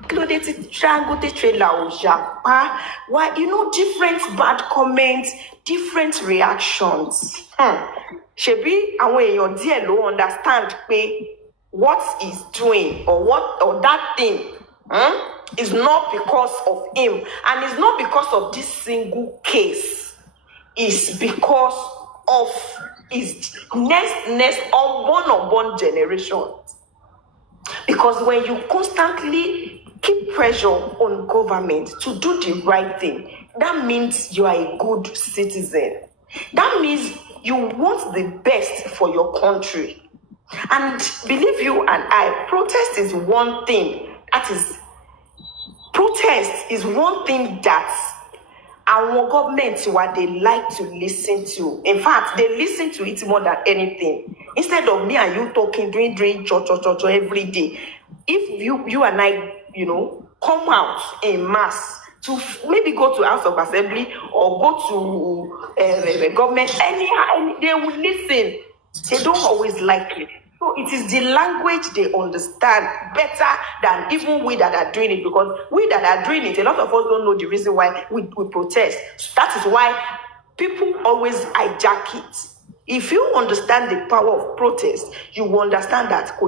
Dangote trailer, why, different bad comments, different reactions. Shebi, àwọn èèyàn díẹ̀ ló understand what he's doing or that thing is not because of him, and it's not because of this single case. It's because of his next unborn generation. Because when you constantly keep pressure on government to do the right thing, that means you are a good citizen. That means you want the best for your country. And believe you and I, protest is one thing that our government they like to listen to. In fact, they listen to it more than anything. Instead of me and you talking, doing church every day. If you and I, come out en masse to maybe go to House of Assembly or go to government, anyhow, they will listen. They don't always like it. So it is the language they understand better than even we that are doing it, because we that are doing it, a lot of us don't know the reason why we protest. So that is why people always hijack it. If you understand the power of protest, you will understand that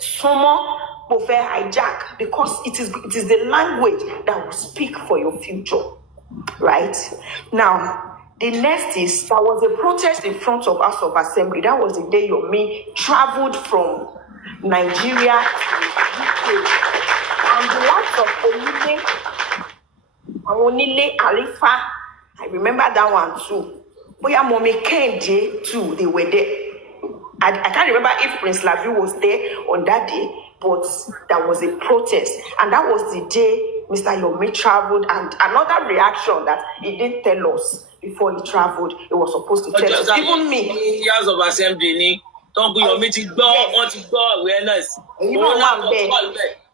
someone prefer hijack, because it is the language that will speak for your future. Right? Now, the next is, there was a protest in front of House of Assembly. That was the day Yomi traveled from Nigeria to UK. And the likes of Onile, Arifa, I remember that one too. Oya Mommy Kende too, they were there. I can't remember if Prince Lavi was there on that day, but there was a protest. And that was the day Mr. Yomi traveled. And another reaction that he didn't tell us before he traveled, he was supposed to tell us. Even me. House of Assembly ni Tonku Yomi ti gbọ́ awareness.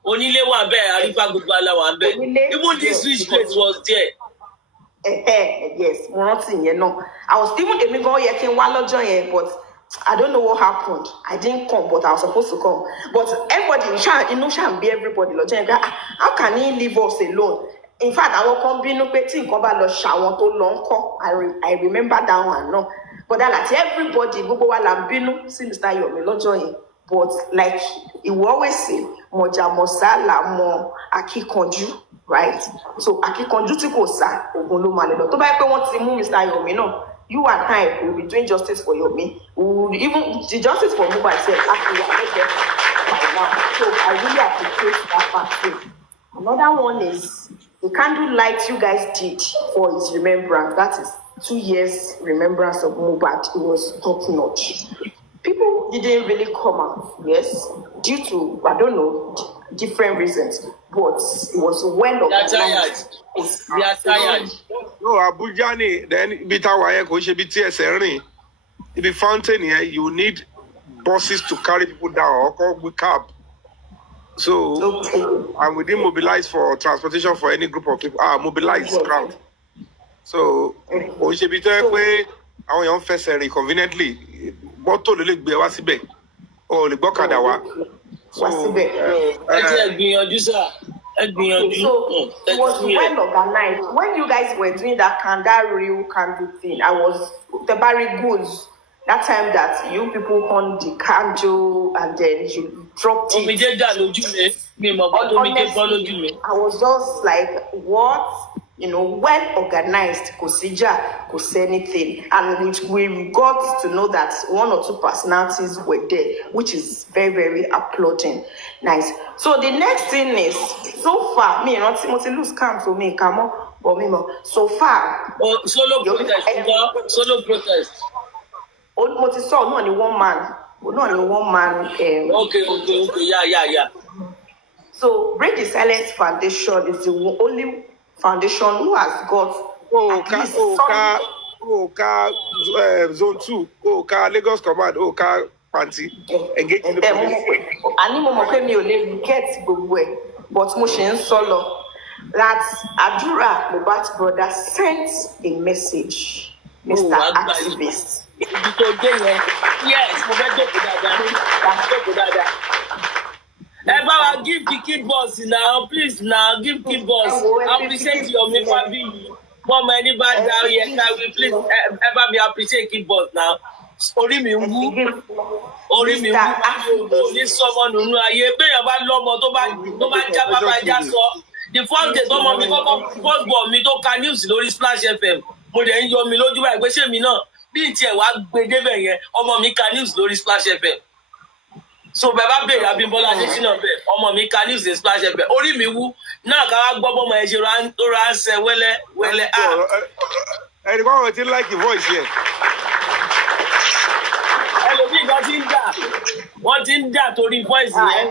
Onílé wà bẹ́ẹ̀, Arifa gbogbo ala wà bẹ́ẹ̀. Even this rich place was there. Yes, mo rántí yẹn náà. I was even èmi gan yẹ kí n wá lọ́jọ́ yẹn, but I don't know what happened. I didn't come, but I was supposed to come. But everybody, shall be everybody. How can he leave us alone? In fact, I will come bínú pé tí nǹkan bá lọ ṣàwọn tó lọ ńkọ́. I remember that one, no. But that like everybody, gbogbo wa là ń bínú sí Mr. Yomi lọ́jọ́ yẹn. But like he will always say, Moja Mosala mo akíkanjú, right? So akíkanjú tí kò sá, ògùn ló máa lè lọ. Tó bá yẹ pé wọ́n ti mú Mr. Yomi náà, you and I will be doing justice for Yomi. We will even the justice for Mohbad itself. Actually, I made them by now. So I really appreciate that part too. Another one is the candlelight you guys did for his remembrance. That is 2 years remembrance of Mohbad. It was top notch. People didn't really come out, yes, due to, I don't know, different reasons, but it was well organized. They are tired. No, Abuja ni, then bita waye ko se bi ti ese rin. Ibi fountain here, you need buses to carry people down or call with cab. So, and we didn't mobilize for transportation for any group of people. Mobilize crowd. So, o se bi to pe àwọn èèyàn fẹsẹ̀ rìn conveniently. Mọ́tò ló lè gbé wá síbẹ̀. O lè gbọ́kadà wá. Wá síbẹ̀. Ẹ gbìyànjú sá. So it was well organized. When you guys were doing that real candle thing, I was the very goods. That time that you people on the candle and then you dropped it. Honestly, I was just like, what? Well organized, could say anything. And we got to know that 1 or 2 personalities were there, which is very, very applauding. Nice. So the next thing is, so far, me not lose count for me, come on, but me more. So far. Solo protest. No, only one man. Okay. Yeah. So Break the Silence Foundation is the only foundation who has got Zone 2, Lagos Command, Panty. Engaging the police. Ani mo mọ̀ pé mi ò lè get gbogbo ẹ̀, but mo ṣe ń sọ lọ that Adura Mohbad's brother sent a message, Mr. Activist. Yes, mo fẹ́ jókòó dáadáa. Everyone give the kid boss now, please now, give kid boss. Appreciate Yomi fabiyi. Mama, anybody down here, can we please ever be appreciate kid boss now? Orí mi wú. Ní sọmọ nínú ayé, béèyàn bá lọ́mọ tó bá já bàbá ẹja sọ. The first day tọ́mọ mi kọ́kọ́ first born mi tó ka news lórí Splash FM. Mo dẹ̀ ń yọ mi lójú báyìí pé ṣé mi náà bí n tiẹ̀ wá gbé débẹ̀ yẹn, ọmọ mi ka news lórí Splash FM. So bàbá bèrè Abímbọ́lá Adésínà bẹ́ẹ̀, ọmọ mi ka news ní Splash FM. Orí mi wú, náà ká wá gbọ́ bọ́mọ ẹ ṣe tó ra ń sẹ wẹ́lẹ́. Ẹni kọ́ ọ̀rọ̀ tí ń like voice yẹn. Ẹlòmíì kan ti ń jà, wọ́n ti ń jà torí voice yẹn.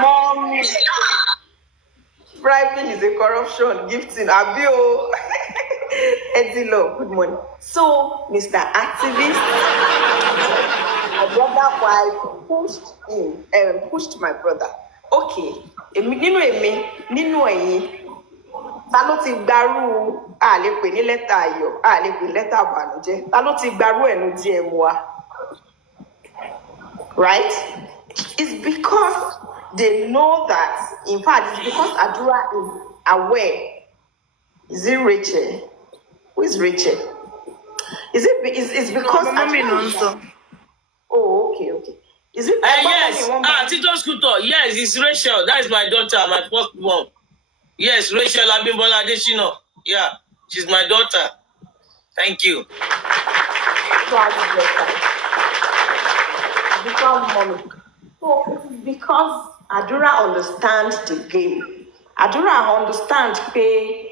Mommy. Bribing is a corruption, gifting. Abio. Edilo, good morning. So, Mr. Activist, my brother wife pushed my brother. Okay. Nínú ẹ̀yin, ta ló ti gbarú a lè pè ní lẹ́tà ayọ̀, a lè pè lẹ́tà ìbànújẹ́. Ta ló ti gbarú ẹ̀nu DM wa? Right? It's because they know that, in fact, it's because Adura is aware. Is it Rachel? Who is Rachel? It's because Oh, okay. Is it? Yes. Tito Scooter. Yes, it's Rachel. That is my daughter, my first born. Yes, Rachel Abímbọ́lá Adésínà. Yeah, she's my daughter. Thank you. So it is because Adura understands the game. Adura understands pé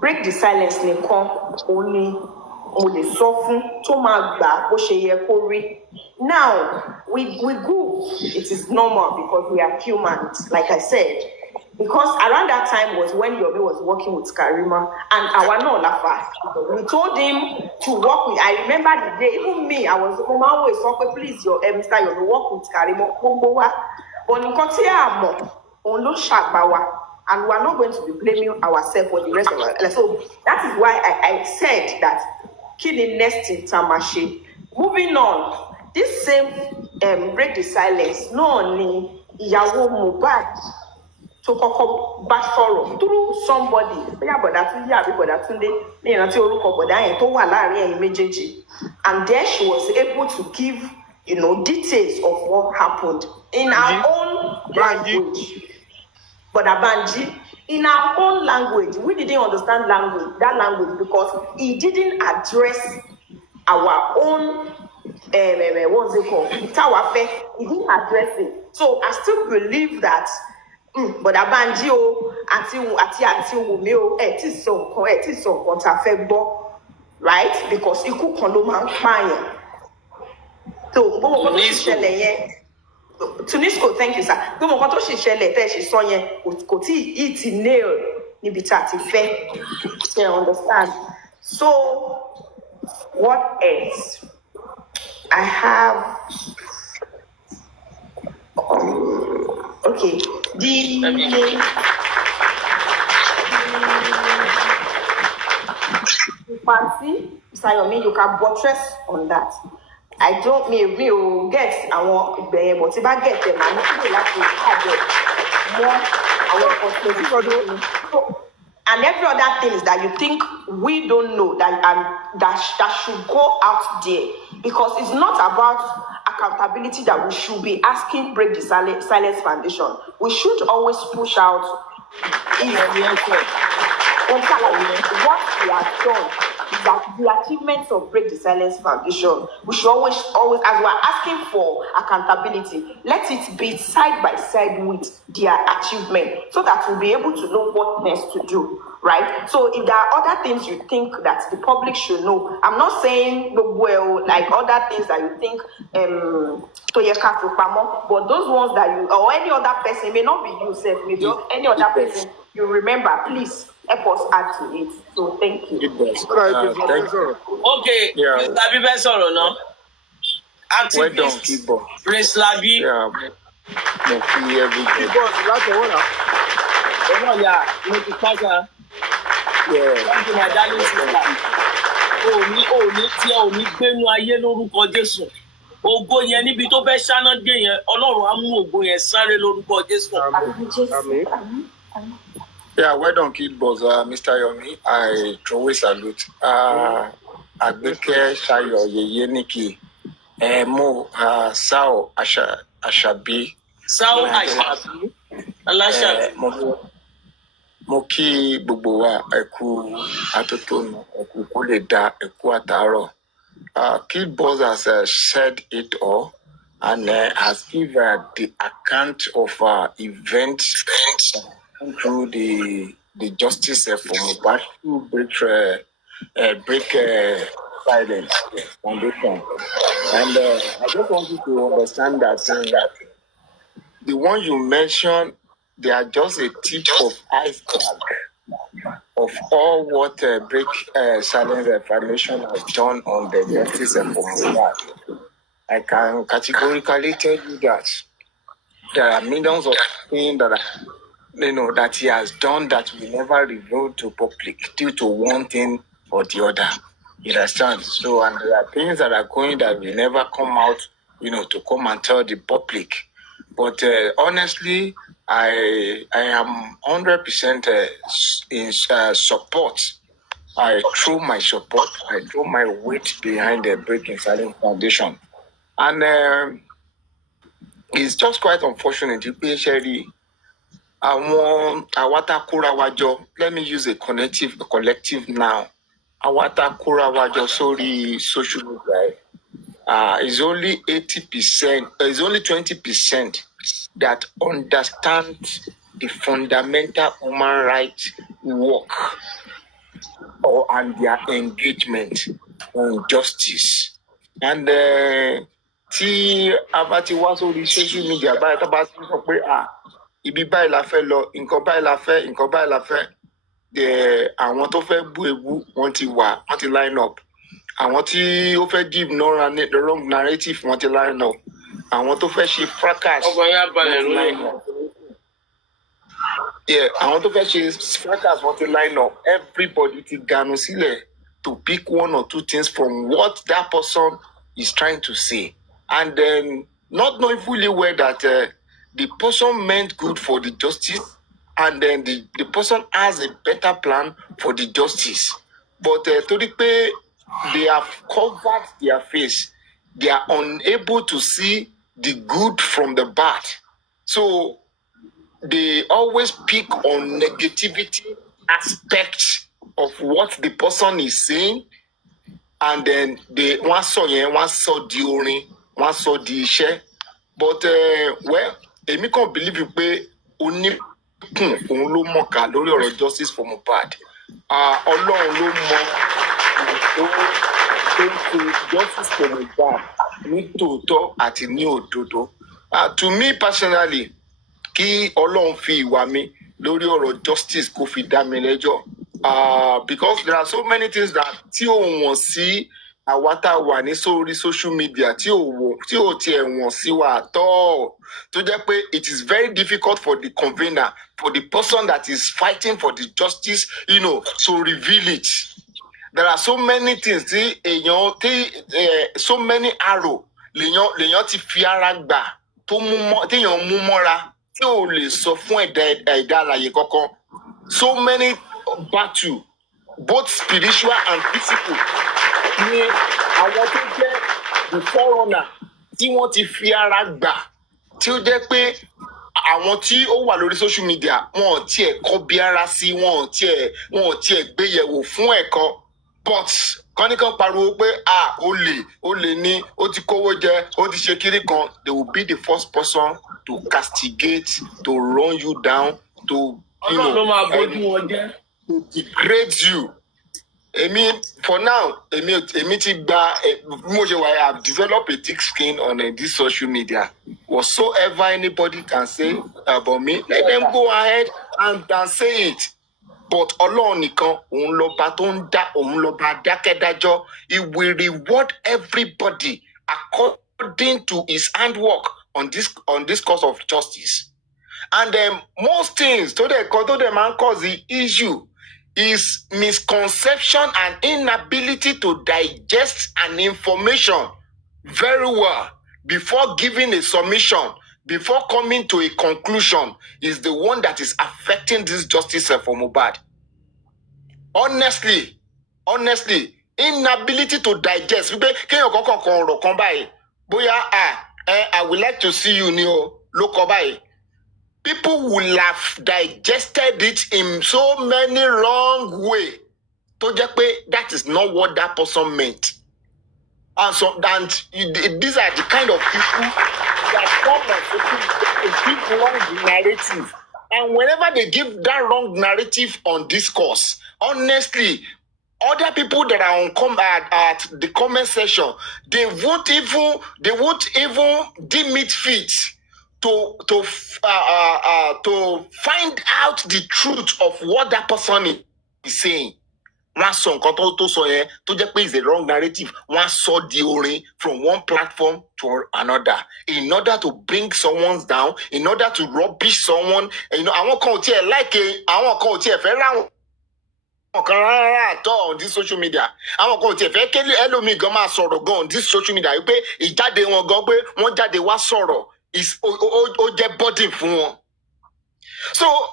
break the silence nìkan òní mo lè sọ fún tó máa gbà bó ṣe yẹ kó rí. Now we go. It is normal because we are humans, like I said. Because around that time was when Yomi was working with Karima and our no lafa. We told him to work with. I remember the day, even me, I was always talking, please, Mr. Yomi, work with Karima. But and we are not going to be blaming ourselves for the rest of our life. So that is why I said that killing next in Tamashi. Moving on, this same break the silence, no ni ìyàwó Mohbad to kọ́kọ́ bá sọ̀rọ̀ through somebody. Bóyá bọ̀dá Túndé àbí bọ̀dá Túndé ní ìrántí orúkọ bọ̀dá yẹn tó wà láàrin ẹ̀yin méjèèjì. And there she was able to give, details of what happened in our own language. But Abanji, in our own language, we didn't understand that language because he didn't address our own what's it called? Itawafe. He didn't address it. So I still believe that but Abanji àti Wumi ti sọ nǹkan tá fẹ́ gbọ́, right? Because ikú kan ló máa ń pààyàn. So gbogbo nǹkan tó ṣẹlẹ̀ yẹn Tunisco, thank you, sir. Gbogbo nǹkan tó ṣẹlẹ̀ tẹ́ ṣe sọ yẹn kò tí ì ti nail níbi tá a ti fẹ́. You understand? So what else? I have okay. The fancy, Mr. Yomi, you can buttress on that. I don't mean get àwọn ìgbẹ̀yẹn, but if I get them, I need to like more. And every other thing is that you think we don't know that should go out there, because it's not about accountability that we should be asking Break the Silence Foundation. We should always push out what we have done. That the achievements of Break the Silence Foundation, we should always, as we are asking for accountability, let it be side by side with their achievement, so that we'll be able to know what next to do, right? So if there are other things you think that the public should know, I'm not saying like other things that you think but those ones that you or any other person, may not be you, maybe any other person, you remember, please help us add to it. So thank you. Thank you. Okay, Prince Labi fẹ́ sọ̀rọ̀ náà. Activist Prince Labi. Mo kí everybody. Bọ́ọ̀sì látọwọ́ náà. Ọmọ ìyá mo ti pàṣẹ. Thank you my darling sister. Òní tí ẹ ò ní gbénu ayé lórúkọ Jésù. Ògo yẹn níbi tó fẹ́ ṣáná dé yẹn, Ọlọ́run á mú ògo yẹn sáré lórúkọ Jésù. Àmín. Yeah, well done, Kid Boss, Mr. Yomi. I always salute. Agbeke Shayo Yeyeniki, Mo Sao Ashabi. Sao Ashabi. Alashabi. Mo kí gbogbo wa ẹ kú atótónu, ẹ kú kó lè dá, ẹ kú àtàárọ̀. Kid Boss has said it all and has given the account of events through the justice for Mohbad to break silence foundation. And I just want you to understand that the one you mentioned, they are just a tip of iceberg of all what break silence foundation has done on the justice for Mohbad. I can categorically tell you that there are millions of things that he has done that we never revealed to public due to one thing or the other. You understand? So, and there are things that are going that will never come out, to come and tell the public. But honestly, I am 100% in support. I threw my support, I threw my weight behind the Breaking Silence Foundation. And it's just quite unfortunate. Let me use a collective now. Awata kura wajo sorry social media. Is only 80%, is only 20% that understand the fundamental human rights work and their engagement on justice. And tí a bá ti wá sórí social media báyìí tá bá ti sọ pé ibi báyìí la fẹ́ lọ, nǹkan báyìí la fẹ́, nǹkan báyìí la fẹ́, àwọn tó fẹ́ bú ebú wọ́n ti line up. Àwọn tí ó fẹ́ give the wrong narrative wọ́n ti line up. Àwọn tó fẹ́ ṣe fracas wọ́n ti line up. Yeah, àwọn tó fẹ́ ṣe fracas wọ́n ti line up. Everybody ti ganu sílẹ̀ to pick one or two things from what that person is trying to say. And then not knowing fully well that the person meant good for the justice, and then the person has a better plan for the justice. But they have covered their face. They are unable to see the good from the bad. So they always pick on negativity aspects of what the person is saying, and then they wọ́n sọ di orin, wọ́n sọ di iṣẹ́. But èmi kàn believe pé oníkùn òun ló mọ̀ọ́ká lórí ọ̀rọ̀ justice for Mohbad. Ọlọ́run ló mọ tó ń ṣe justice for Mohbad ní tòótọ́ àti ní òdodo. To me personally, kí Ọlọ́run fi ìwà mi lórí ọ̀rọ̀ justice kó fi dá mi lẹ́jọ́. Because there are so many things that tí ò wọ̀n sí àwa tá a wà ní sórí social media tí ò tiẹ̀ wọ̀n sí wa at all. Tó jẹ́ pé it is very difficult for the convener, for the person that is fighting for the justice, to reveal it. There are so many things so many arrow lèèyàn ti fi ara gbà téèyàn mú mọ́ra tí ò lè sọ fún ẹ̀dá alààyè kankan. So many battle, both spiritual and physical, ni àwọn tó jẹ́ the forerunner tí wọ́n ti fi ara gbà, tí ó jẹ́ pé àwọn tí ó wà lórí social media wọn ò tiẹ̀ kọbi ara sí, wọn ò tiẹ̀ gbéyẹ̀wò fún ẹ̀kan. But kọ́nìkan pariwo pé olè ní, ó ti kówó jẹ, ó ti ṣe kiri kan. They will be the first person to castigate, to run you down, to to degrade you. For now, I have developed a thick skin on this social media. Whatsoever anybody can say about me, let them go ahead and say it. But Ọlọ́run nìkan òun lọ́ba tó ń dá òun lọ́ba dákẹ́dájọ́. He will reward everybody according to his handwork on this cause of justice. And most things to the man cause the issue is misconception and inability to digest an information very well before giving a submission, before coming to a conclusion, is the one that is affecting this justice for Mohbad. Honestly, inability to digest. I would like to see you, Neo. Look, people will have digested it in so many wrong way. That is not what that person meant. And these are the kind of people that come and give wrong narrative. And whenever they give that wrong narrative on discourse, honestly, other people that are on at the comment section, they won't even deem it fit to find out the truth of what that person is saying. One song is a wrong narrative. One saw the orin from one platform to another in order to bring someone down, in order to rubbish someone. I won't call it I won't call it on this social media. I won't call it hello me go on this social media. You pay ìjáde wọn gan pé wọ́n jáde wá sọ̀rọ̀ is ó jẹ́ body fún wọn. So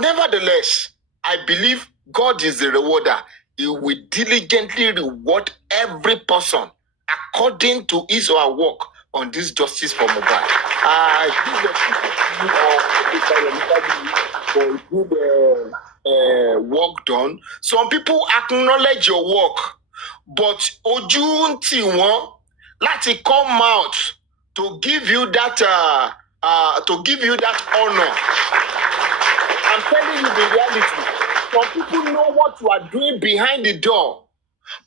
nevertheless, I believe God is the rewarder. He will diligently reward every person according to his or her work on this justice for Mohbad. For good work done. Some people acknowledge your work, but ojú ń tì wọ́n láti come out to give you that honor. I'm telling you the reality. Some people know what you are doing behind the door,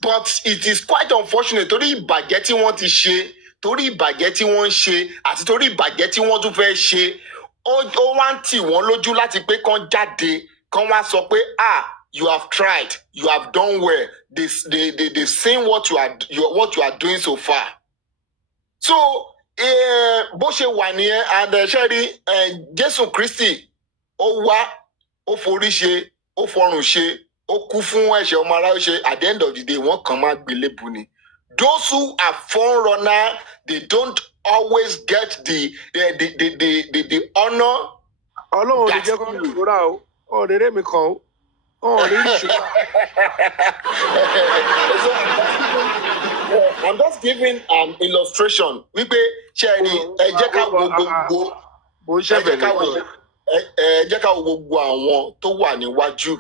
but it is quite unfortunate. Torí ìbàjẹ́ tí wọ́n ti ṣe, torí ìbàjẹ́ tí wọ́n ń ṣe, àti torí ìbàjẹ́ tí wọ́n tún fẹ́ ṣe, ó wá ń tì wọ́n lójú láti pé kán jáde, kán wá sọ pé you have tried, you have done well. They've seen what you are doing so far. So bó ṣe wà nìyẹn, and ṣe rí Jésù Kristi ó wá, ó forí ṣe, ó fọrùn ṣe, ó kú fún ẹ̀ṣẹ̀ ọmọ aráyé ṣe. At the end of the day, wọ́n kàn máa gbélébùú ni. Those who are forerunner, they don't always get the honor. Ọlọ́run ò ní jẹ́ kó rí ìṣúra o, ọ̀rẹ́rẹ́ mi kan o, ọ̀rẹ́rẹ́ ìṣúra. I'm just giving an illustration. Wípé ṣe ẹ jẹ́ ká wo gbogbo ẹ jẹ́ ká wo gbogbo àwọn tó wà níwájú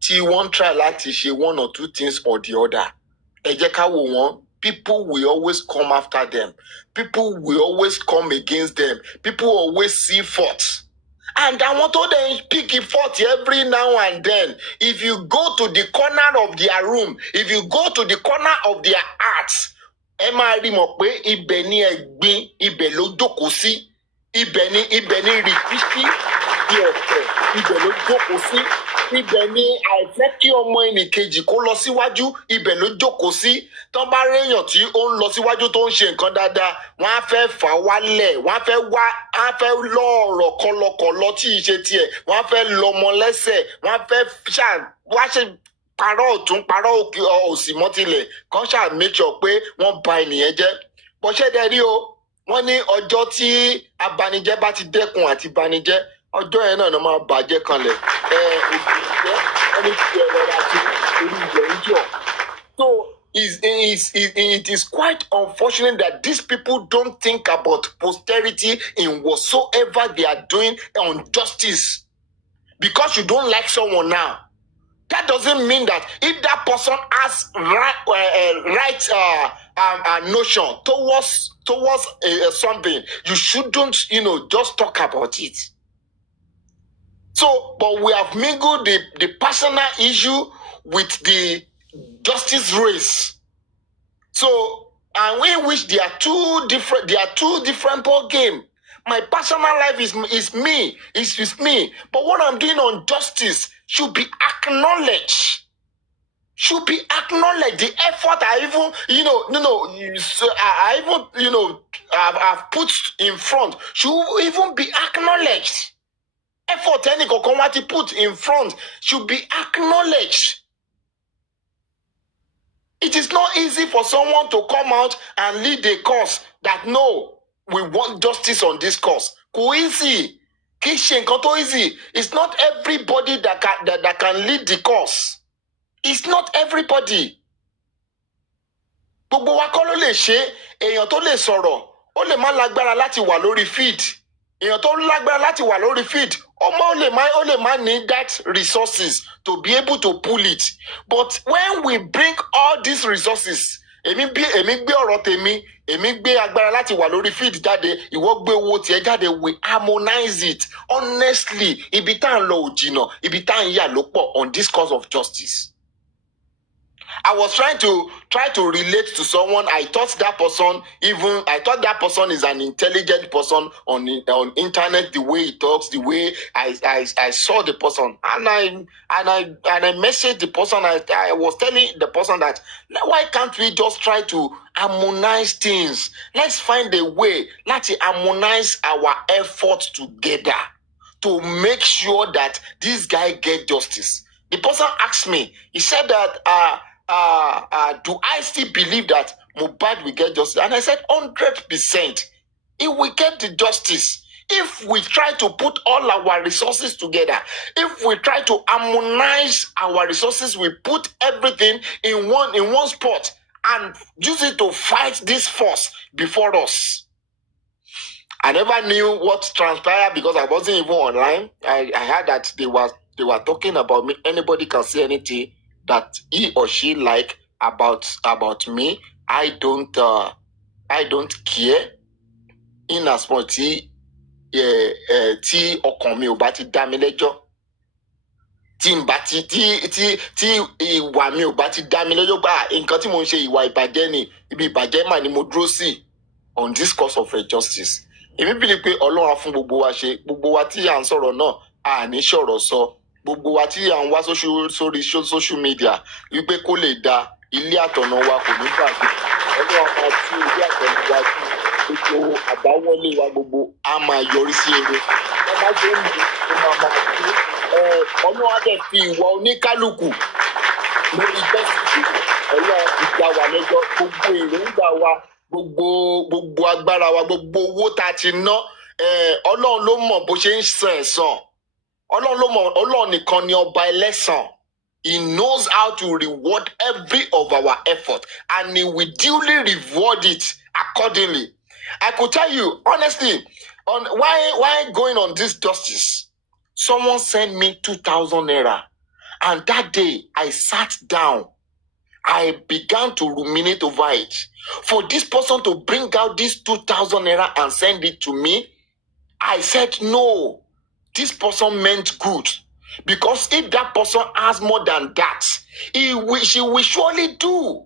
tí wọ́n try láti ṣe one or two things or the other. Ẹ jẹ́ ká wo wọn. People will always come after them. People will always come against them. People always see faults. And I want to then pick a fault every now and then. If you go to the corner of their room, if you go to the corner of their hearts, ẹ máa rí mọ̀ pé ibẹ̀ ni ẹ̀gbin, ibẹ̀ ló jókòó sí. Ibẹ̀ ni rìkíṣí di ọ̀tẹ̀, ibẹ̀ ló jókòó sí. Ibẹ̀ ni àìfẹ́ kí ọmọ ẹnìkejì kó lọ síwájú, ibẹ̀ ló jókòó sí. Tán bá réèyàn tí ó ń lọ síwájú tó ń ṣe nǹkan dáadáa, wọ́n á fẹ́ fà á wálẹ̀, wọ́n á fẹ́ lọ́ọ̀rọ̀ kọlọkọlọ tí ì ṣe tiẹ̀, wọ́n á fẹ́ lọ́mọ lẹ́sẹ̀, wọ́n á fẹ́ wá ṣe parọ́ ọ̀tún parọ́ òsì mọ́tilẹ̀ kan ṣáà make sure pé wọ́n ba ènìyàn jẹ́. Bọ́ṣẹ́dẹ̀ rí o, wọ́n ní ọjọ́ tí abanijẹ́ bá ti dẹ́kun àti banijẹ́, ọjọ́ yẹn náà máa bàjẹ́ kanlẹ̀. So it is quite unfortunate that these people don't think about posterity in whatsoever they are doing on justice. Because you don't like someone now, that doesn't mean that if that person has right notion towards something, you shouldn't just talk about it. So, but we have mingled the personal issue with the justice race. So, and we wish they are two different ball game. My personal life is me. It's with me. But what I'm doing on justice should be acknowledged. Should be acknowledged. The effort I even, I even, I've put in front should even be acknowledged. Effort any kokomati put in front should be acknowledged. It is not easy for someone to come out and lead a cause that no, we want justice on this cause. Easy. Easy. It's not everybody that can lead the cause. It's not everybody. Gbogbo wa kọ́ ló lè ṣe, èèyàn tó lè sọ̀rọ̀, ó lè má lágbára láti wà lórí feed. Èèyàn tó lágbára láti wà lórí feed, ó lè má need that resources to be able to pull it. But when we bring all these resources, èmi gbé ọ̀rọ̀ tèmi, èmi gbé agbára láti wà lórí feed jáde, ìwọ gbé owó tiẹ̀ jáde, we harmonize it. Honestly, ibi tá ń lọ ò jìnnà, ibi tá ń yà ló pọ̀ on this cause of justice. I was trying to relate to someone. I thought that person is an intelligent person on internet. The way he talks, the way I saw the person, and I messaged the person. I was telling the person that why can't we just try to harmonize things? Let's find a way. Let's harmonize our efforts together to make sure that this guy get justice. The person asked me. He said that do I still believe that Mohbad will get justice? And I said 100%. He will get the justice if we try to put all our resources together. If we try to harmonize our resources, we put everything in one spot and use it to fight this force before us. I never knew what transpired because I wasn't even online. I heard that they were talking about me. Anybody can say anything that he or she like about me. I don't care. In as much tí ọkàn mi ò bá ti dá mi lẹ́jọ́, tí ìwà mi ò bá ti dá mi lẹ́jọ́ gbà nǹkan tí mo ń ṣe ìwà ìbàjẹ́ ni, ibi ìbàjẹ́ mà ni mo dúró sí on this cause of justice. Èmi bìlì pé Ọlọ́run á fún gbogbo wa ṣe, gbogbo wa tí à ń sọ̀rọ̀ náà à ní sọ̀rọ̀ sọ. Gbogbo wa tí à ń wá sórí social media wípé kó lè da ilé àtọ̀nà wa kò ní bàjẹ́. Ọlọ́run máa tú ilé àtọ̀nà wa sí gbogbo àbáwọlé wa gbogbo á máa yọrí sí eré. Wọ́n bá ṣe ń lù ó máa tú. Ọlọ́run á dẹ̀ fi ìwà oníkálukú lórí justice. Ọlọ́run ti dá wa lẹ́jọ́. Gbogbo èròǹgbà wa, gbogbo agbára wa, gbogbo owó tá a ti ná, Ọlọ́run ló mọ̀ bó ṣe ń san ẹ̀san. Ọlọ́run nìkan ni ọba ẹlẹ́san. He knows how to reward every of our effort and he will duly reward it accordingly. I could tell you honestly, on why going on this justice, someone sent me 2,000 naira, and that day I sat down. I began to ruminate over it. For this person to bring out this 2,000 naira and send it to me, I said no. This person meant good, because if that person has more than that, she will surely do.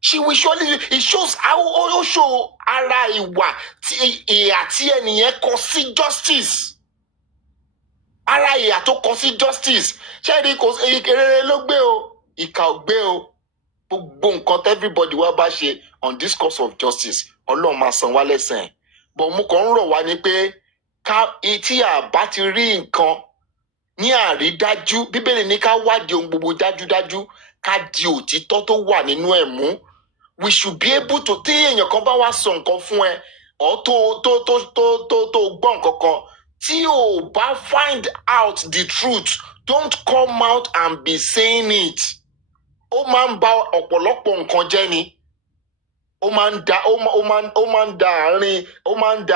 She will surely do. It shows how also ara ìwà tí ẹnìyẹn kọ sí justice. Ara ìyà tó kọ sí justice. Ṣé rí kò rere ló gbé o, ìkà ò gbé o. Gbogbo nǹkan everybody wá bá ṣe on this cause of justice, Ọlọ́run máa san wá lẹ́san. But mo kàn ń rọ̀ wá ní pé tí a bá ti rí nǹkan ní àrídájú, Bíbélì ní ká wádìí ohun gbogbo dájúdájú, ká di òtítọ́ tó wà nínú ẹ̀ mú. We should be able to, tí èèyàn kan bá wá sọ nǹkan fún ẹ, or tó gbọ́ nǹkan kan, tí o bá find out the truth, don't come out and be saying it. Ó máa ń ba ọ̀pọ̀lọpọ̀ nǹkan jẹ́ ni. Ó máa ń da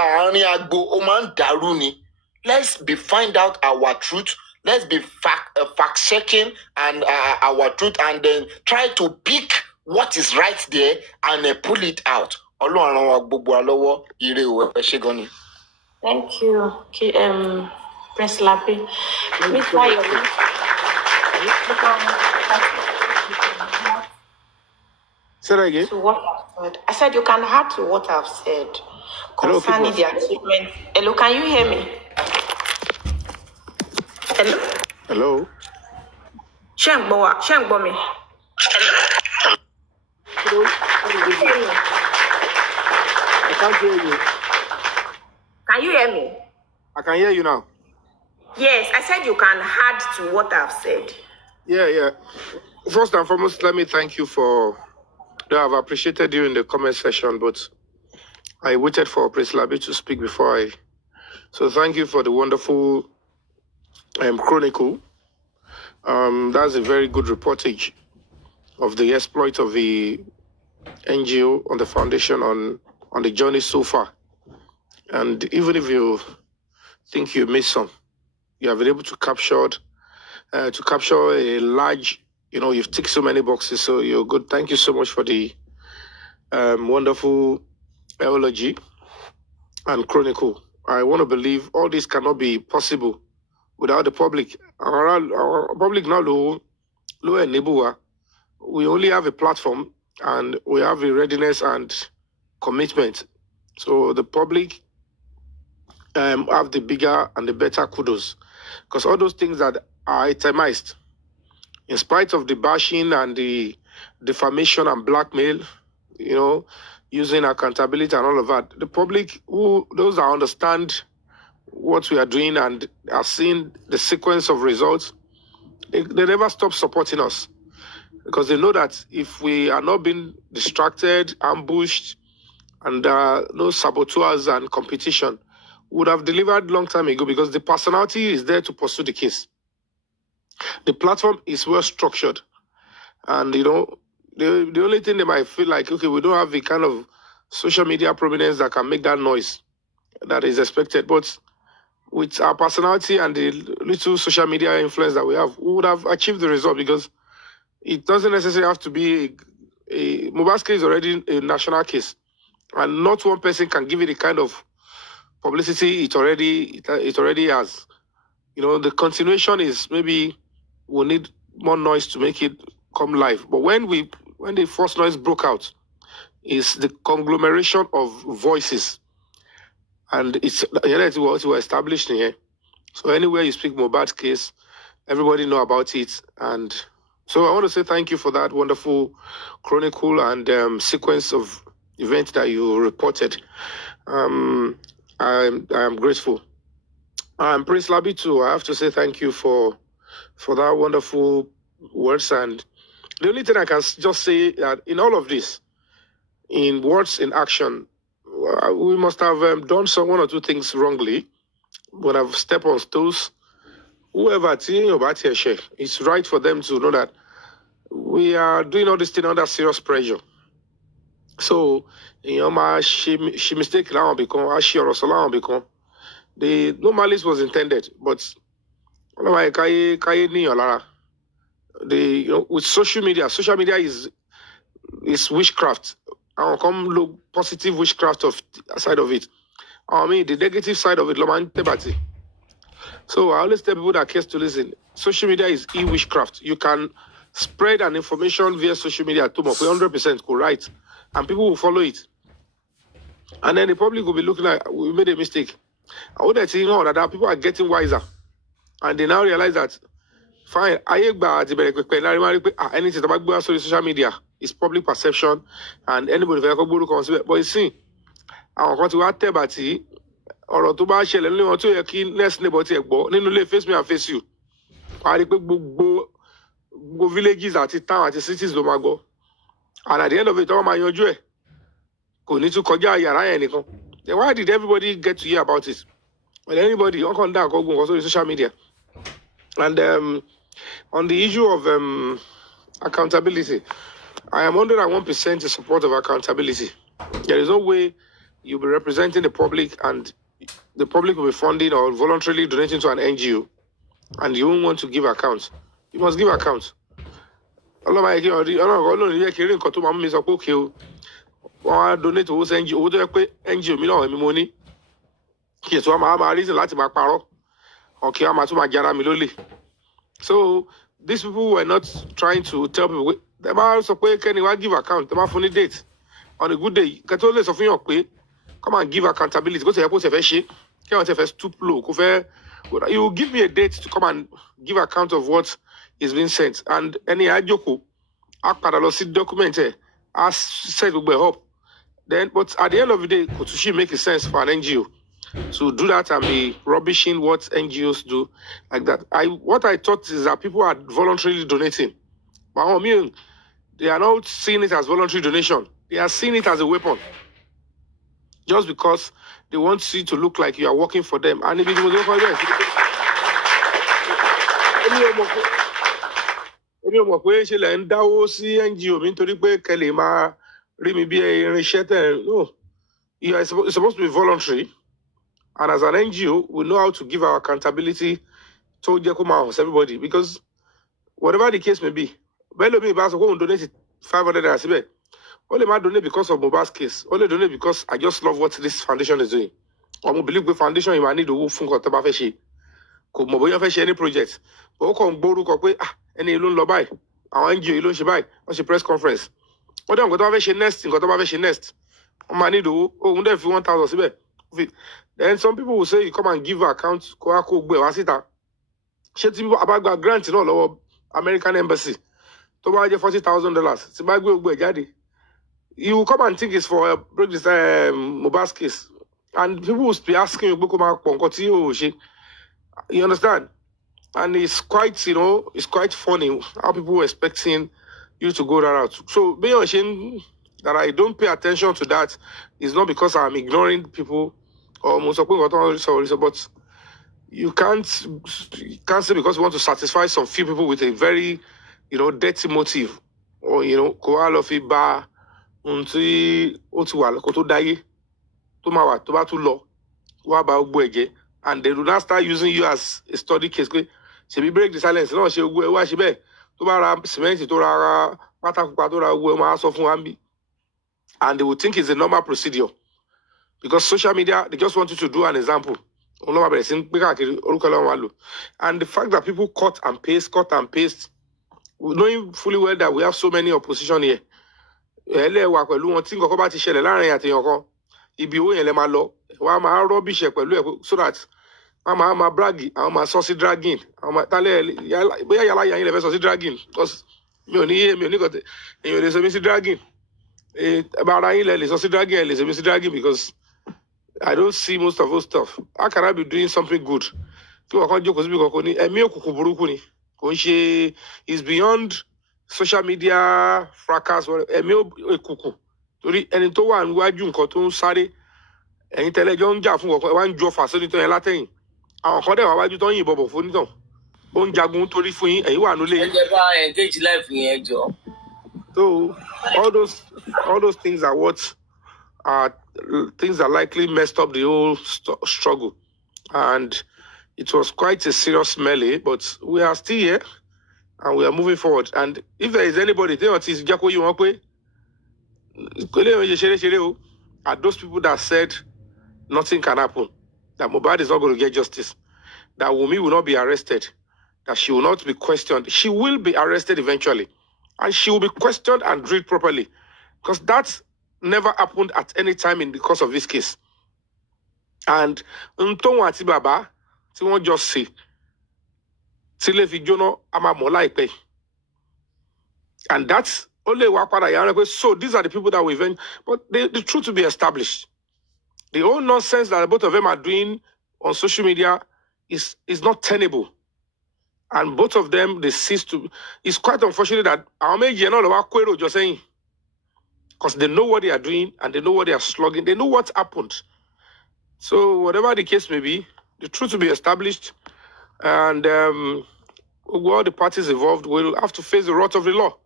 àárín agbo, ó máa ń dàrú ni. Let's find out our truth. Let's be fact checking and our truth, and then try to pick what is right there and pull it out. Ọlọ́run ràn wá gbogbo wa lọ́wọ́. Ire o, ẹ ṣé gan ni. Thank you, Prince Lapi. Mr. Yomi. Say that again. To what I've said. I said you can add to what I've said. concerning the achievement. Hello, can you hear me? Hello? Hello? Shengbomi. Hello? I can't hear you. Can you hear me? I can hear you now. Yes, I said you can add to what I've said. Yeah. First and foremost, let me thank you for... I've appreciated you in the comment section, but I waited for Prince Labi to speak before I... So thank you for the wonderful chronicle. That's a very good reportage of the exploit of the NGO on the foundation on the journey so far. And even if you think you missed some, you have been able to capture a large, you've ticked so many boxes, so you're good. Thank you so much for the wonderful eulogy and chronicle. I want to believe all this cannot be possible without the public. Our public now, we only have a platform and we have a readiness and commitment. So the public have the bigger and the better kudos, because all those things that are itemized, in spite of the bashing and the defamation and blackmail, using accountability and all of that, the public, those that understand what we are doing and are seeing the sequence of results, they never stop supporting us, because they know that if we are not being distracted, ambushed, and no saboteurs and competition, would have delivered long time ago, because the personality is there to pursue the case. The platform is well structured, and the only thing they might feel like, okay, we don't have the kind of social media prominence that can make that noise that is expected, but with our personality and the little social media influence that we have, we would have achieved the result, because it doesn't necessarily have to be Mohbad's case is already a national case, and not one person can give it the kind of publicity it already has. The continuation is maybe we'll need more noise to make it come live. But when the first noise broke out, is the conglomeration of voices, and it's what we established here. So anywhere you speak Mohbad's case, everybody know about it. And so I want to say thank you for that wonderful chronicle and sequence of events that you reported. I am grateful. Prince Labi too, I have to say thank you for that wonderful words. And the only thing I can just say that in all of this, in words, in action, we must have done one or two things wrongly. When I've stepped on toes, whoever it's right for them to know that we are doing all this thing under serious pressure. So, she mistake now become, she or so become. The no malice was intended, but with social media is witchcraft. I'll come look positive witchcraft side of it. I mean the negative side of it, So I always tell people that case to listen. Social media is witchcraft. You can spread an information via social media to 100% correct, and people will follow it. And then the public will be looking like we made a mistake. All that that people are getting wiser, and they now realize that fine. Anything about social media is public perception, and anybody can. But you see, àwọn kan ti wá tẹ̀ bàtí ọ̀rọ̀ tó bá ṣẹlẹ̀ nínú wọn tó yẹ kí next neighbor tiẹ̀ gbọ́ nínú ilé face me and face you. Wàá rí pé gbogbo villages àti town àti cities ló máa gbọ́. And at the end of it, wọ́n máa yanjú ẹ̀. Kò ní tún kọjá yàrá yẹn nìkan. Then why did everybody get to hear about it? Well, anybody, wọ́n kàn dá nǹkan gùn on social media. And on the issue of accountability, I am 101% in support of accountability. There is no way you'll be representing the public and the public will be funding or voluntarily donating to an NGO and you won't want to give accounts. You must give accounts. Donate to those NGO, money. So I'm reason láti máa parọ́. Okay, I'm tún máa jara mi lólè. So these people were not trying to tell people. They might also pay Kenny give account. They might funny date on a good day. Katole sọ fún yàn pé come and give accountability. Go to airport if she can't have stoop low. You will give me a date to come and give account of what is being sent. And any ajoko, akpadalosi document, as said we hope. Then, but at the end of the day, could she make a sense for an NGO to do that and be rubbishing what NGOs do like that? What I thought is that people are voluntarily donating. But I mean, they are not seeing it as voluntary donation. They are seeing it as a weapon. Just because they want you to look like you are working for them. And if it was for them, no, it's supposed to be voluntary. And as an NGO, we know how to give our accountability to everybody. Because whatever the case may be, Bellomi Bass will donate 500 and only might donate because of Moba's case. Only donate because I just love what this foundation is doing. I believe the foundation you might need to move from Kotabafashi. Could Moboya any project. But come Boru Kokwe, any loan lobai. Our NGO loan she buy. On she press conference. What don't go to next in Kotabafashi next. I might need to wonder if you 1,000. Then some people will say you come and give account Koako Wasita. She about grant in all our American embassy. To buy $40,000. You will come and think it's for break this Moba's case. And people will be asking you, you understand? And it's quite, it's quite funny how people were expecting you to go that route. So being ashamed that I don't pay attention to that is not because I'm ignoring people or but you can't say because you want to satisfy some few people with a very, dirty motive or, koala bar unti otuwal koto daye to mawa to ba to law wa ba ogbo eje and they do not start using you as a study case. She be break the silence. No, she go wa she be to ba ra cement to ra patakupa to ra wo ma so fun ambi. And they will think it's a normal procedure. Because social media, they just want you to do an example. And the fact that people cut and paste, knowing fully well that we have so many opposition here. So that I'm bragging, I'm saucy dragging, I'm dragging because dragging. About dragging because I don't see most of those stuff. How can I be doing something good? It's beyond social media fracas. Ẹni tó wà níwájú nǹkan tó ń sáré ẹ̀yin tẹ́lẹ̀ jọ ń jà fún ọkọ wá ń jọ fà sórí tán yẹn látẹ̀yìn àwọn kan dẹ̀ wá wájú tó ń yìnbọn bọ̀ fún nítàn ó ń jagun torí fún yín ẹ̀yin wà nílé yín. ẹ jẹ́ bá engage life yẹn jọ. So all those things are what are things that likely messed up the whole struggle, and it was quite a serious melee. But we are still here, and we are moving forward. And if there is anybody, are those people that said nothing can happen, that Mohbad is not going to get justice, that Wunmi will not be arrested, that she will not be questioned. She will be arrested eventually, and she will be questioned and drilled properly, because that never happened at any time in the course of this case. And Ntonwa ati Baba, ti won just say, Tile fi jono ama mo laipe. And that's only wakwada. So these are the people that we event. But the truth to be established. The whole nonsense that both of them are doing on social media is not tenable. And both of them, they cease to. It's quite unfortunate that our major just saying, because they know what they are doing and they know what they are slugging. They know what happened. So whatever the case may be, the truth to be established, and all the parties involved will have to face the wrath of the law.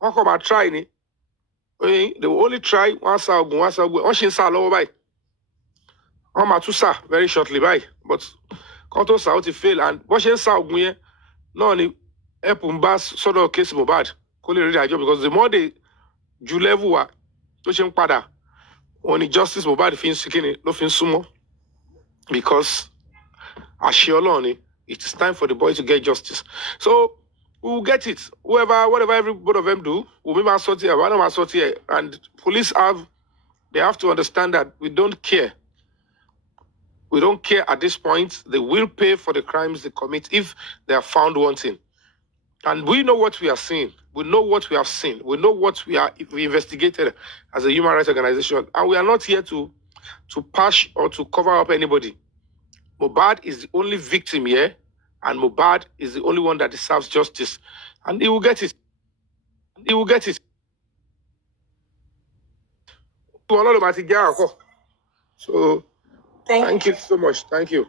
How come I try it? They will only try once by. Very shortly by. But Koto South fail and watching South no only Epumbas sort of case Mohbad. Because the more they do level are pushing pada on the justice Mohbad feels seeking nothing sumo. Because Ashioloni, it is time for the boy to get justice. So we'll get it. Whatever every both of them do, we'll be here, and police have They have to understand that we don't care. We don't care at this point. They will pay for the crimes they commit if they are found wanting. And we know what we are seeing. We know what we have seen. We know what we investigated as a human rights organization. And we are not here to patch or to cover up anybody. Mohbad is the only victim here, and Mohbad is the only one that deserves justice. And he will get it. He will get it. So, thank you so much. Thank you.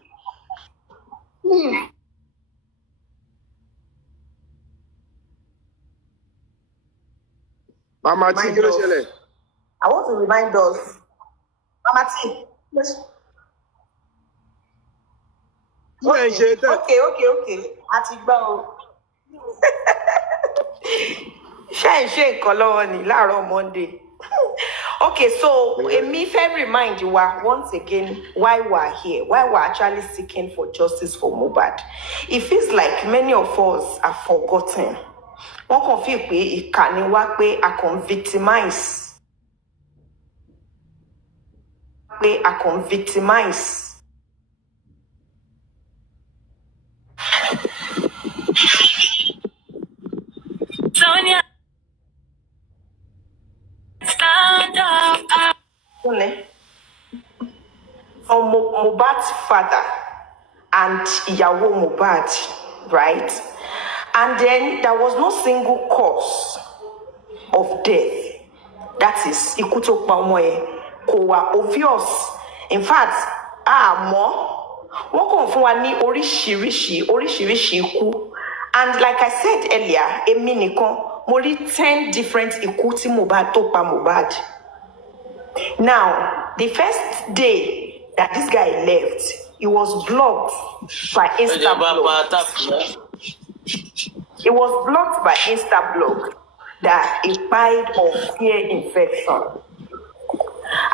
Mama T, I want to remind us. Mama T, yes. Okay. Atigba. Shine color ni láàárọ̀ Monday. Okay, so me fair remind you once again why we're here, why we're actually seeking for justice for Mohbad. It feels like many of us are forgotten. One can feel pé ìkànnì wa pé a can victimize. Sonia, stand up. From Mohbad's father and ìyàwó Mohbad, right? And then there was no single cause of death. That is, ikú tó pa ọmọ ẹ̀ kò wà obvious. In fact, wọ́n kàn fún wa ní oríṣiríṣi ikú. And like I said earlier, èmi nìkan mo rí 10 different ikú tí Mohbad tó pa Mohbad. Now, the first day that this guy left, he was blocked by Instablog. It was blocked by Instablog that he died of ear infection.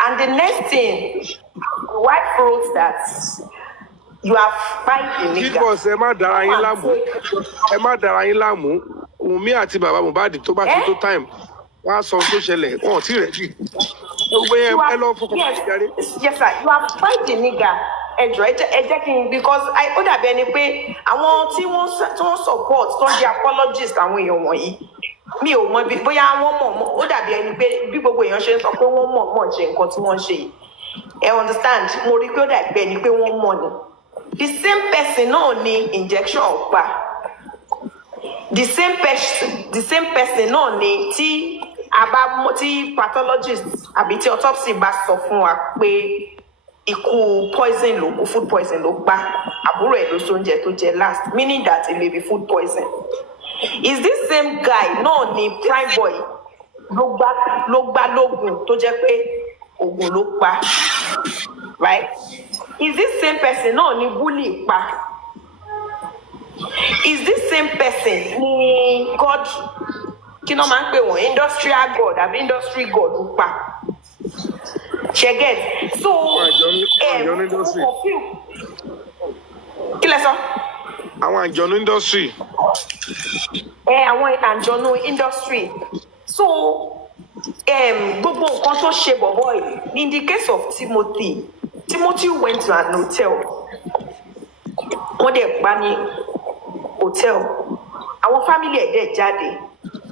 And the next thing, the wife wrote that you have fight the nigga. Umi àti bàbá Mohbad tó bá ti tó time. Wọ́n á sọ tó ṣẹlẹ̀. Wọ́n ti ready. Yes, sir. You have fight the nigga. Because I would have been pé àwọn tí wọ́n support tó ń jẹ́ apologist àwọn èèyàn wọ̀nyí. Mi ò mọ̀ bí bóyá wọ́n mọ̀ ó dàbí ẹni pé bí gbogbo èèyàn ṣe ń sọ pé wọ́n mọ̀ ṣe nǹkan tí wọ́n ṣe. I understand. Mo rí pé ó dàbí ẹni pé wọ́n mọ̀ ni. The same person náà ni injection ọ̀pá. The same person náà ni tí pathologist àbí tí autopsy bá sọ fún wa pé ikú poison ló kú, food poison ló pa àbúrò ẹ̀ ló sóúnjẹ tó jẹ last, meaning that it may be food poison. Is this same guy náà ni prime boy ló gbá lóògùn tó jẹ́ pé oògùn ló pa, right? Is this same person náà ni bully pa? Is this same person ni God kí ló máa ń pè wọ́n industrial god àbí industry god ló pa? She get so kí lẹ sọ? Àwọn àjọ̀nú industry. Àwọn àjọ̀nú industry. So gbogbo nǹkan tó ṣe bọ̀bọ̀ yìí. In the case of Timothy went to an hotel. Wọ́n dẹ̀ pa ní hotel. Àwọn family ẹ̀ dẹ̀ jáde.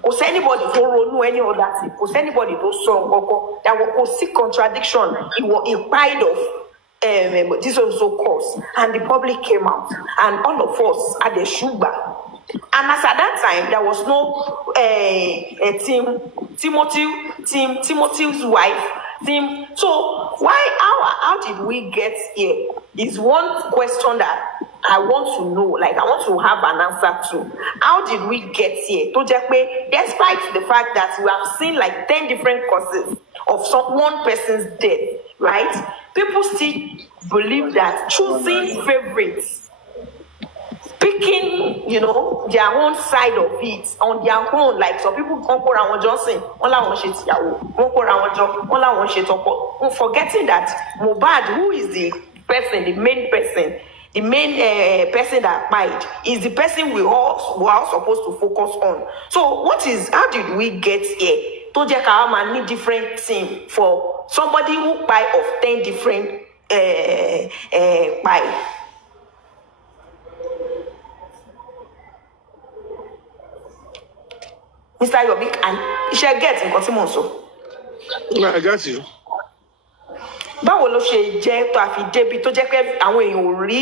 Kò sí anybody tó ronú any other thing. Kò sí anybody tó sọ nǹkan. There was kò sí contradiction. He died of this also cause, and the public came out, and all of us had a sugar. And as at that time, there was no Timothy's wife. So how did we get here? Is one question that I want to know, like I want to have an answer to. How did we get here? Despite the fact that we have seen like 10 different causes of one person's death, right? People still believe that choosing favorites, picking, their own side of it on their own, like some people come around Johnson, forgetting that Mohbad, who is the main person that died, is the person we are supposed to focus on. So how did we get here? To need different team for somebody who buy of 10 different buy. Mr. Yomi, and iṣẹ́ get nǹkan tí mò ń sọ. I got you. Báwo ló ṣe jẹ́ tó a fi débi tó jẹ́ pé àwọn èèyàn ò rí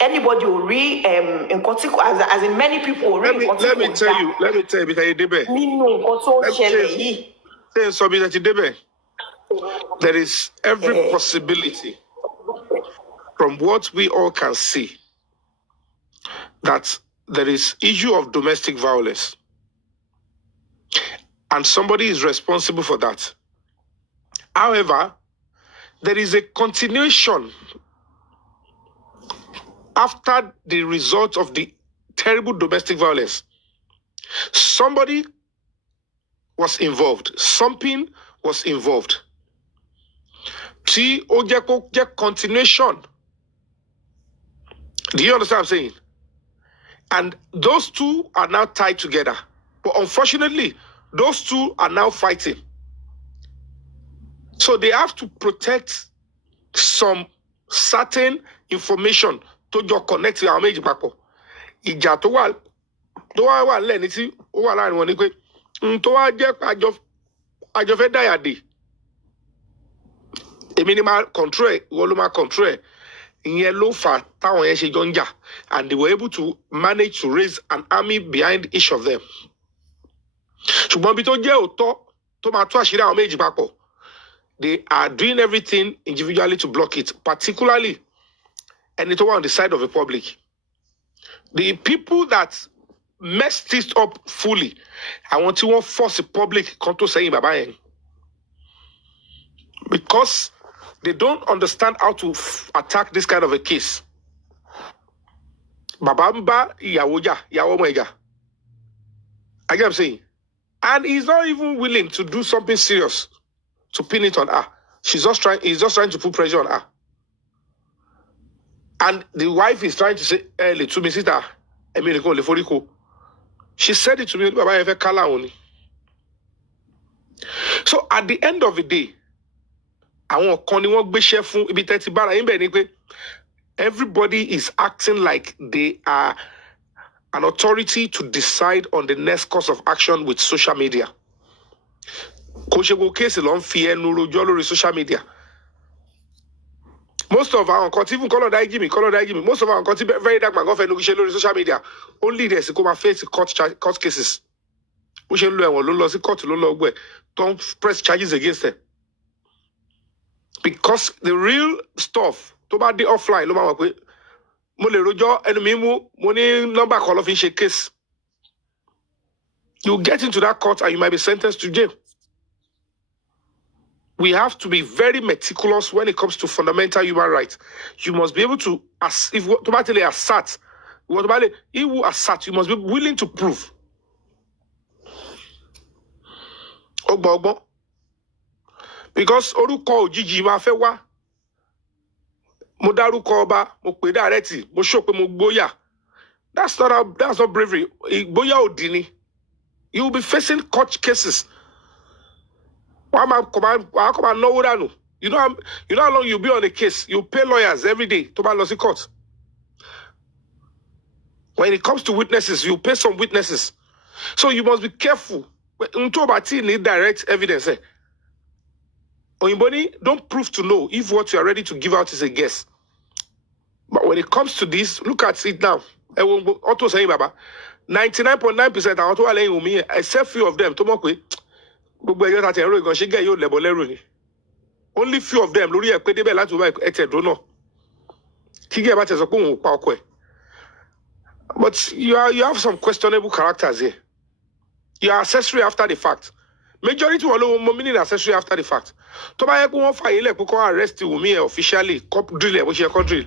anybody ò rí nǹkan tí as in many people ò rí nǹkan tí kò dá. Let me tell you because you débẹ̀. Nínú nǹkan tó ṣẹlẹ̀ yìí. Say so because you débẹ̀. There is every possibility from what we all can see that there is issue of domestic violence. And somebody is responsible for that. However, there is a continuation after the result of the terrible domestic violence. Somebody was involved. Something was involved. Tí ó jẹ́ kó jẹ́ continuation. Do you understand what I'm saying? And those two are now tied together. But unfortunately, those two are now fighting. So they have to protect some certain information to just connect our méjì papọ̀. Ìjà tó wà lẹ́ni tí ó wà láàrin wọn ni pé tó wá jẹ́ àjọ fẹ́ dáyàdé. Èmi ni máa control ẹ̀, ìwọ ló máa control ẹ̀. Ìyẹn ló fà táwọn yẹn ṣe jọ ń jà. And they were able to manage to raise an army behind each of them. Ṣùgbọ́n bí tó jẹ́ òótọ́ tó máa tú àṣírí àwọn méjì papọ̀, they are doing everything individually to block it, particularly ẹni tó wà on the side of the public. The people that messed it up fully, àwọn tí wọ́n force the public kan tó sẹ́yìn bàbá yẹn. Because they don't understand how to attack this kind of a case. Bàbá ń bá ìyàwó jà, ìyàwó ọmọ ẹ̀jà. I get what I'm saying? And he's not even willing to do something serious to pin it on her. He's just trying to put pressure on her. And the wife is trying to say, "Hey, to me, sister, she said it to me, Baba Efe Kala only." So at the end of the day, àwọn kan ni wọ́n gbéṣẹ́ fún ibi tẹ́tí bára yín bẹ́ẹ̀ ni pé everybody is acting like they are an authority to decide on the next course of action with social media. Kò ṣe gbogbo kéèsì ló ń fi ẹnu rojọ́ lórí social media. Most of our nǹkan tí even kọ́lọ̀ dáí jì mí, most of our nǹkan tí very dark man gan fẹnu ṣe lórí social media only there sí kó máa face court cases. Bó ṣe ń lo ẹ̀wọ̀n ló ń lọ sí court ló ń lọ gbẹ̀ tó ń press charges against them. Because the real stuff tó bá dé offline ló máa wọ̀ pé mo lè rojọ́ ẹnu mi mú mo ní nọ́mbà kan ló fi ń ṣe case. You get into that court and you might be sentenced to jail. We have to be very meticulous when it comes to fundamental human rights. You must be able to, if automatically assert, he will assert, you must be willing to prove. Ogbo. Because orúkọ òjijì máa fẹ́ wá. Mo dárúkọ ọba, mo pè dárẹ́tì, mo show pé mo gbóyà. That's not bravery. Ìgbóyà òdì ni. You will be facing court cases. You know how long you'll be on a case. You pay lawyers every day to buy lossy court. When it comes to witnesses, you pay some witnesses. So you must be careful. Need direct evidence. Don't prove to know if what you are ready to give out is a guess. But when it comes to this, look at it now. 99.9% àwọn tó wà lẹ́yìn Wùmí, except few of them, only few of them lórí ẹ̀ pé débẹ̀ láti wá ẹ̀tẹ̀dó náà. Kígẹ̀ bá tẹ̀sọ̀ pé òun ò pa ọkọ ẹ̀. But you have some questionable characters here. You are accessory after the fact. Majority wọn ló mọ meaning accessory after the fact. Tó bá yẹ kó wọ́n fàyè lẹ̀ pé kó arrest Wùmí officially, drill ẹ̀ bó ṣe kó drill.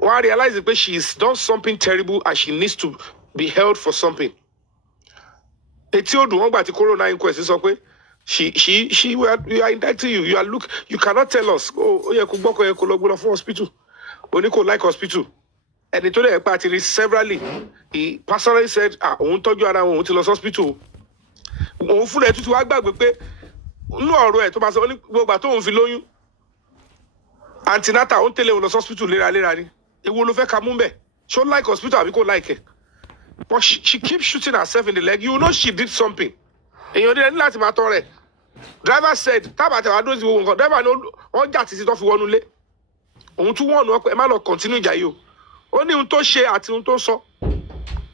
Wọ́n á realize pé she's done something terrible and she needs to be held for something. Etí odò wọn gbà tí corona inquest sọ pé we are indicting you. You cannot tell us. Oh, yeah, kò gbọ́kọ̀ yẹ kó lọ gbọ́dọ̀ fún hospital. Oni kò like hospital. And it told the party severally. He personally said, òun tọ́jú ara òun ti lọ hospital. Òun fúnra ẹ̀ tuntun wá gbàgbé pé nínú ọ̀rọ̀ ẹ̀ tó máa sọ ní gbogbo àti òun fi lóyún antinata ó ń tẹ̀lé òun lọ sí hospital léraléra ni èwo ló fẹ́ ka mú bẹ́ẹ̀ ṣé ó like hospital àbí kò like ẹ̀ but she keeps shooting herself in the leg you know she did something èèyàn dé ní láti máa tọ́ rẹ̀ driver said tábà tẹ̀wá dúró sí gbogbo nǹkan driver ní wọ́n jà títí tó fi wọnú ilé òun tún wọ́n nù ọ́ pé ẹ má lọ continue ìjà yìí o ó ní ohun tó ṣe àti ohun tó sọ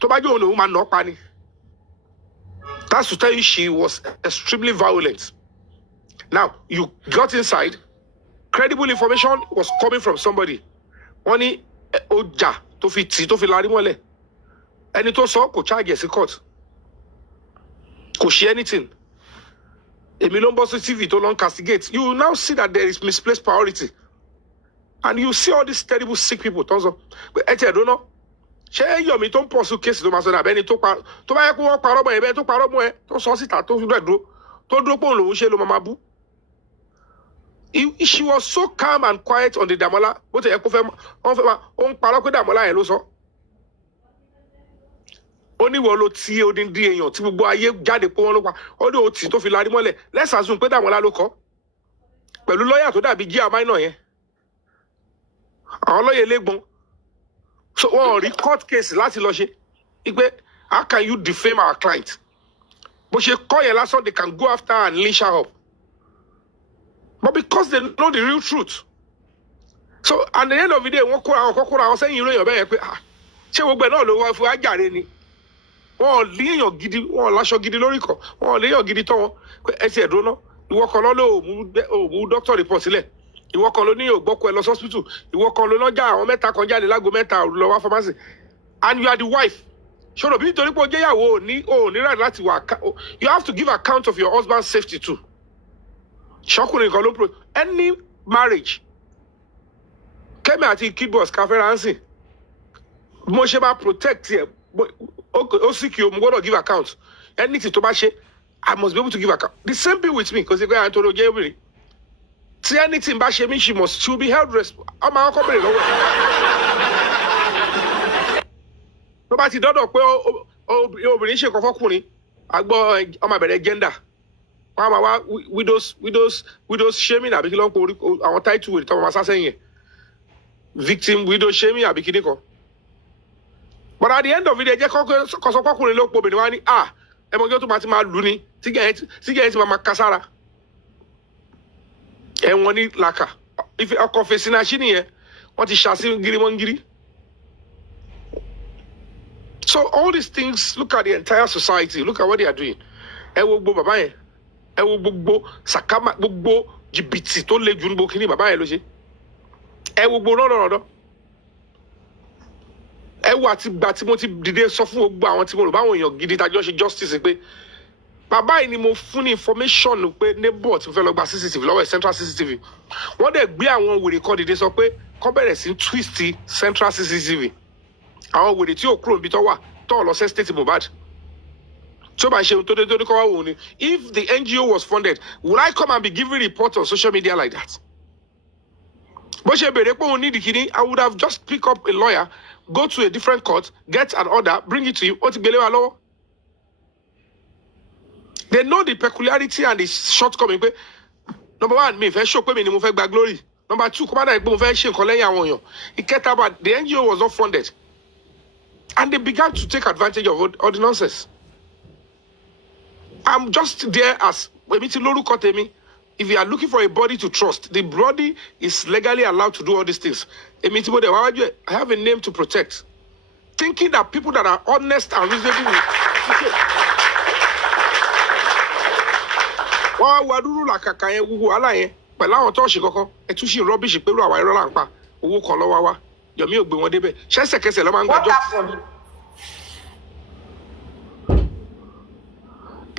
tó bá jẹ́ òun lòun máa nà ọ́ pa ni that's to tell you she was extremely violent. Now, you got inside, credible information was coming from somebody. Wọ́n ní ọjà tó fi tì tó fi larí mọ́lẹ̀. Ẹni tó sọ kò charge sí court. Kò ṣe anything. Èmi ló ń bọ́ sí TV tó lọ ń castigate. You will now see that there is misplaced priority. And you see all these terrible sick people tó ń sọ. Ẹ tiẹ̀ dúró. Ṣé Yomi tó ń pọ̀ sí kéèsì tó máa sọ dàbẹ́ ni tó bá yẹ kó wọ́n parọ́ mọ́ ẹ bẹ́ẹ̀ tó parọ́ mọ́ ẹ tó sọ síta tó dúró pé òun lòún ṣe ló máa bú. She was so calm and quiet on the Damola. Bó ti yẹ kó fẹ́ ó ń parọ́ pé Damola yẹn ló sọ. Ó ní wọ́n ló ti odindi èèyàn tí gbogbo ayé jáde pé wọ́n ló pa. Ó ní òtí tó fi larí mọ́lẹ̀. Let's assume pé Damola ló kọ́. Pẹ̀lú lọ́ọ̀yà tó dàbí jí àmáìnà yẹn. Àwọn lọ́ọ̀yà elégbọn. So wọ́n rí court case láti lọ ṣe. Ìpè how can you defame our client? Bó ṣe kọ́ yẹn lásán they can go after and lynch her up. But because they know the real truth. So at the end of the day, wọ́n kóra àwọn sẹ́yìn ìròyìn ọ̀bẹ yẹn pé ṣé gbogbo ẹ̀ náà ló wá fún ajáre ni? Wọ́n léèyàn gidi, wọ́n láṣọ gidi lórí kan, wọ́n léèyàn gidi tọ́ wọn. Ẹsẹ̀ ẹ̀dùn náà, ìwọ kan ló mú doctor report sílẹ̀. Ìwọ kan ló ní ògbọ́kọ ẹ lọ hospital. Ìwọ kan ló lọ́jà àwọn mẹ́ta kan jáde lágo mẹ́ta lọ wá pharmacy. And you are the wife. Ṣòro bí nítorí pé o jẹ́ ìyàwó ò ní right láti wà. You have to give account of your husband's safety too. Ṣọkùnrin kan ló pro any marriage Kẹ́mi àti kidboys káfẹ́ránsì mo ṣe bá protect ẹ ó sì kí o mo gbọ́dọ̀ give account anything tó bá ṣe I must be able to give account the same thing with me kò sí pé àwọn tó ló jẹ́ obìnrin tí anything bá ṣe mí she will be held responsible ọmọ àwọn kọ́bìnrin lọ́wọ́ tó bá ti dọ́dọ̀ pé obìnrin ṣe nǹkan fọ́kùnrin àgbọ̀ ọmọ àbẹ̀rẹ̀ gender. Wọ́n máa wá widows shaming àbí kí ló ń pò àwọn title wèrè tọ́wọ́ máa sá sẹ́yìn ẹ̀ victim widow shaming àbí kí ní kan. But at the end of it, ẹ jẹ́ kọ́sọ́kọ́kùnrin ló pọ̀ obìnrin wá ní ẹmọjọ́ tó máa ti máa lù ní tígẹ̀ ti máa kására. Ẹ̀wọ̀n ní làkà ọkọ̀ fèsì náà ṣí nìyẹn wọ́n ti ṣàṣì girimọ́ngiri. So all these things, look at the entire society, look at what they are doing. Ẹ wo gbogbo bàbá yẹn. Ẹ wo gbogbo sàkámà gbogbo jìbìtì tó le jù ní gbogbo kìíní bàbá yẹn ló ṣe. Ẹ wo gbogbo rọ́dọ̀rọ̀dọ̀. Ẹ wo àti gbà tí mo ti dìde sọ fún gbogbo àwọn tí mo rò báwọn èèyàn gidi tajọ́ ṣe justice pé bàbá yìí ni mo fún ní information pé neighbor ti fẹ́ lọ gba CCTV lọ́wọ́ central CCTV. Wọ́n dẹ̀ gbé àwọn wèrè kan dìde sọ pé kọ́ bẹ̀rẹ̀ sí twist central CCTV. Àwọn wèrè tí ò kúrò níbi tó wà tó lọ sí state Mohbad. So by If the NGO was funded, would I come and be giving reports on social media like that? But I would have just pick up a lawyer, go to a different court, get an order, bring it to you. They know the peculiarity and the shortcoming. Number one, me if I show me move back glory. Number two, come on, it kept about the NGO was not funded. And they began to take advantage of all the nonsense. I'm just there as if you are looking for a body to trust, the body is legally allowed to do all these things. I have a name to protect. Thinking that people that are honest and reasonable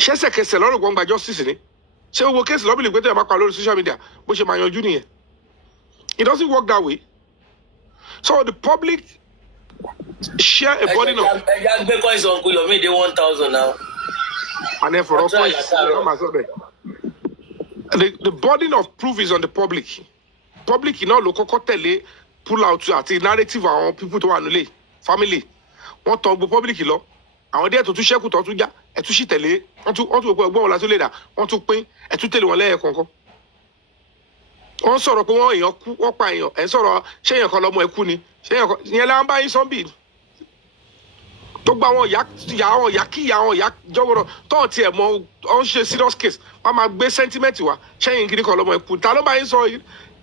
ṣẹ́sẹ̀kẹsẹ̀ lọ́rùn gbọ́ngbà justice ni ṣé owó kéèsì lọ́bìlì pé tẹ̀yẹ̀ máa pa lórí social media bó ṣe máa yanjú nìyẹn. It doesn't work that way. So the public share a burden of. ẹja gbé coins Uncle Yomi dey 1,000 now. And then for all coins the burden of proof is on the public. Public náà ló kọ́kọ́ tẹ̀lé pull out àti narrative àwọn people tó wà nílé family wọ́n tọ gbogbo public lọ àwọn díẹ̀ tó tún ṣẹ́kù tó tún já ẹ tún sì tẹ̀lé wọ́n tún gbọ́ wọn láti lè dà wọ́n tún pín ẹ tún tẹ̀lé wọn lẹ́ẹ̀kọ̀ọ̀kan. Wọ́n sọ̀rọ̀ pé wọ́n èèyàn kú wọ́n pa èèyàn ẹ̀ ń sọ̀rọ̀ ṣé èèyàn kan lọ́mọ ẹ kú ni ṣé èèyàn kan ìyẹn là ń bá yín sọ́ńbì. Tó gba àwọn ìyá kíyà àwọn ìyá jọ́wọ́rọ̀ tó ń tiẹ̀ mọ ọ́n ṣe serious case wọ́n máa gbé sentiment wá ṣẹ́yìn kiri kan lọ́mọ ẹ kú ta ló bá yín sọ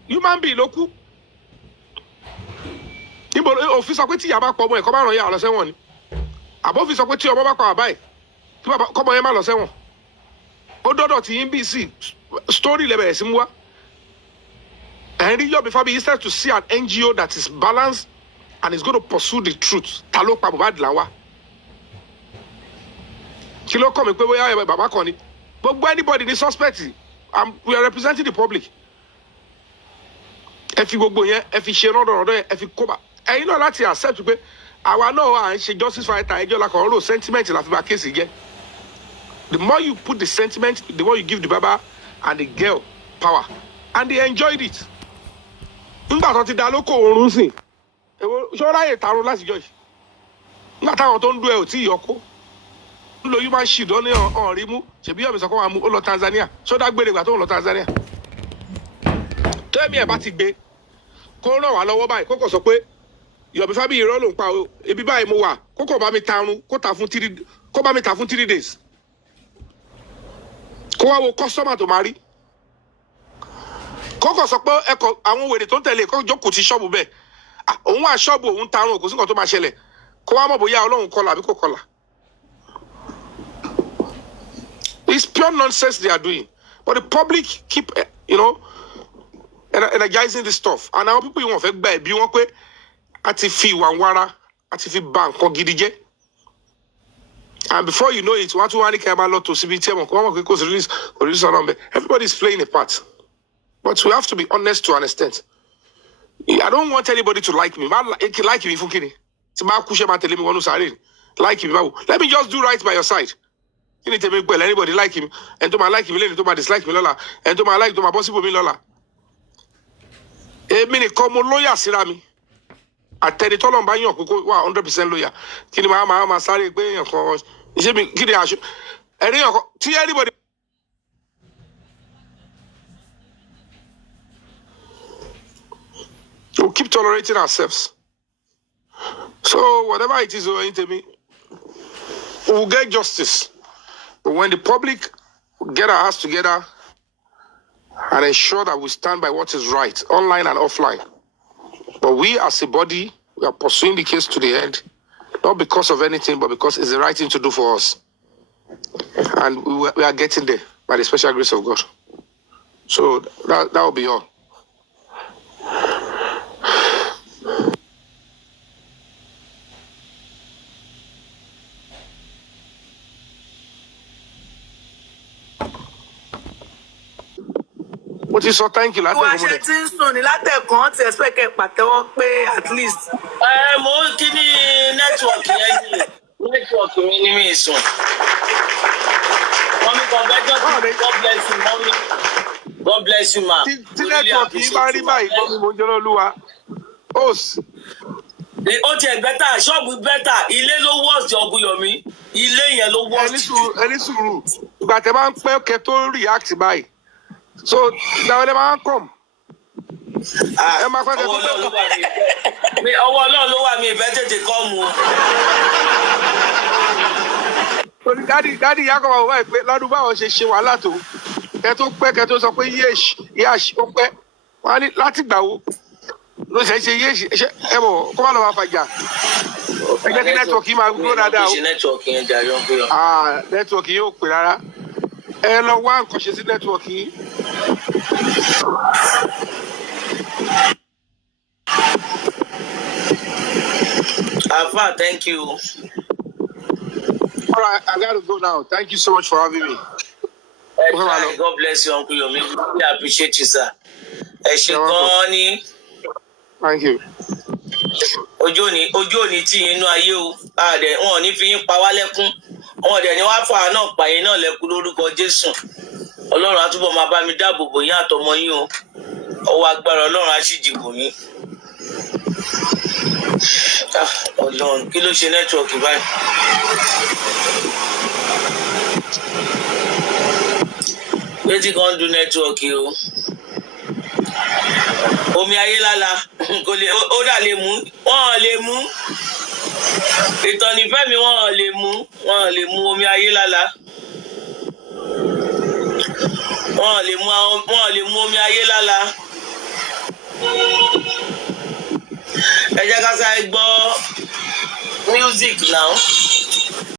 human being ló kú. Níbo òfin sọ pé tí ìyá bá pọ̀ ọmọ ẹ̀ kọ́ bá ràn yà lọ sẹ́wọ̀n ni àbófin sọ pé tí ọmọ bá pa bàbá ẹ̀ kọ́mọ yẹn má lọ sẹ́wọ̀n. Ó dọ́dọ̀ tí yín bí sí story lẹ́bẹ̀rẹ̀ sí mú wá. Yomi Fabiyi instead to see an NGO that is balanced and is going to pursue the truth. Ta ló pa Mohbad Lawa. Kí ló kọ́ mi pé bóyá bàbá kan ni. Gbogbo anybody ni suspect. We are representing the public. Ẹ fi gbogbo yẹn, ẹ fi ṣe rọ́dọ̀rọ̀dọ̀ yẹn, ẹ fi kóbá. Ẹ̀yin náà láti accept pé àwa náà à ń ṣe justice fighter ẹjọ́ la kàn ń rò sentiment la fi ba kéèsì jẹ́. The more you put the sentiment, the more you give the baba and the girl power. And they enjoyed it. Nígbà tó ti da lóko oorun sìn ṣọ́ra yè tarun láti jọ yìí nígbà táwọn tó ń dún ẹ ò tí ì yọkó ń lo human shield ó ní ọ̀rí mú ṣèbí Yomi sọ kó máa mú ó lọ Tanzania ṣọ́dá gbére ìgbà tó ń lọ Tanzania tó ẹ̀mí ẹ̀ bá ti gbé kó ràn wá lọ́wọ́ báyìí kókò sọ pé Yomi Fabiyi irọ́ ló ń pa o ebi báyìí mo wà kókò bá mi tarun kó bá mi ta fún 3 days kó wá wo kọ́sọ́mà tó máa rí. Kókò sọ pé ẹkọ àwọn wèrè tó ń tẹ̀lé kó jókòó ti ṣọ́ọ̀bù bẹ́ẹ̀ òun wà ṣọ́ọ̀bù òun tarun kò sí nǹkan tó máa ṣẹlẹ̀ kó wá mọ̀ bóyá Ọlọ́run kọlà àbí kò kọlà. It's pure nonsense they are doing but the public keep energizing this stuff and àwọn people wọn fẹ́ gba ẹ̀bí wọn pé a ti fi ìwà wara a ti fi ba nǹkan gidi jẹ́ and before you know it wọ́n tún wá ní kí ẹ máa lọ tó síbi tí ẹ mọ̀ kó wọ́n mọ̀ pé kò sí release ọ̀nà ọ̀bẹ everybody is playing a part. But we have to be honest to an extent. I don't want anybody to like me. Like me, Fukini. Like me. Let me just do right by your side. You need to make well. Anybody like him? And to my like him, to my dislike me, Lola. And to my like, to my possible me, Lola. Mini como lawyer, Sirami. I tell you, Tolon Banyo, 100% lawyer. Kini ma sorry, anybody. We'll keep tolerating ourselves. So whatever it is going to me, we'll get justice. But when the public get our hearts together and ensure that we stand by what is right, online and offline. But we as a body, we are pursuing the case to the end, not because of anything, but because it's the right thing to do for us. And we are getting there by the special grace of God. So that will be all. What is so thank you? Wá ṣe tí ń sùn ní látẹ̀kàn ti expect kẹ́ pàtẹ́wọ́ pé at least. Mo kí ni nẹ́tíwọ̀kì yẹn ní nẹ́tíwọ̀kì mi ní mi sùn. Mọ́mí congratulations, God bless you, mọ́mí. God bless you, ma. Tí nẹ́tíwọ̀kì yìí bá rí báyìí, mọ́mí mohunjola Olúwa. Ó tiẹ̀ bẹ́tà, ṣọ́ọ̀bù bẹ́tà, ilé ló wọ́ọ̀sì ọ̀gùn Yomi. Ilé yẹn ló wọ́ọ̀sì. Ẹni sùúrù, ìgbà tẹ́ bá ń pẹ́ kẹ́ tó react báyìí. So now they man come. Ọwọ́ Ọlọ́run ló wà mí ìfẹ́ tètè kọ́ mu. Dádì Yakob àwọn ọ̀wá ìpè lọ́dún báwọn ṣe wàhálà tó. Kẹ́ tó pẹ́ kẹ́ tó sọ pé yéèṣì ó pẹ́. Wọ́n á ní láti gbà wo. Ló ṣe yéèṣì ẹ bọ̀ kó má lọ máa fàjà. Ẹ jẹ́ kí nẹ́tíwọ̀kì máa gbó dáadáa o. Nẹ́tíwọ̀kì yẹn jà yọ̀ pé. Nẹ́tíwọ̀kì yóò pè rárá. Ẹ lọ wá nǹkan ṣe sí nẹ́tíwọ̀kì yìí. Alpha, thank you. All right, I gotta go now. Thank you so much for having me. God bless you, Uncle Yomi. We appreciate you, sir. Thank you. Ojú òní tí inú ayé o. Wọn ò ní fi yín pa wá lẹ́kún. Wọn dẹ̀ ní wá fà náà pa yín náà lẹ́kún lórúkọ Jésù. Ọlọ́run á túbọ̀ máa bá mi dáàbò bò yín àtọmọ yín o. Ọwọ́ agbára Ọlọ́run á sì dìbò yín. Ọlọ́run kí ló ṣe nẹ́tíwọ̀kì báyìí. Wetin kan do nẹ́tíwọ̀kì o. Omi ayélálá kò lè ó dà lè mú wọ́n lè mú. Ìtàn ìfẹ́ mi wọ́n lè mú omi ayélálá. Wọ́n lè mú omi ayélálá. Ẹ jẹ́ ká sáré gbọ́ music now.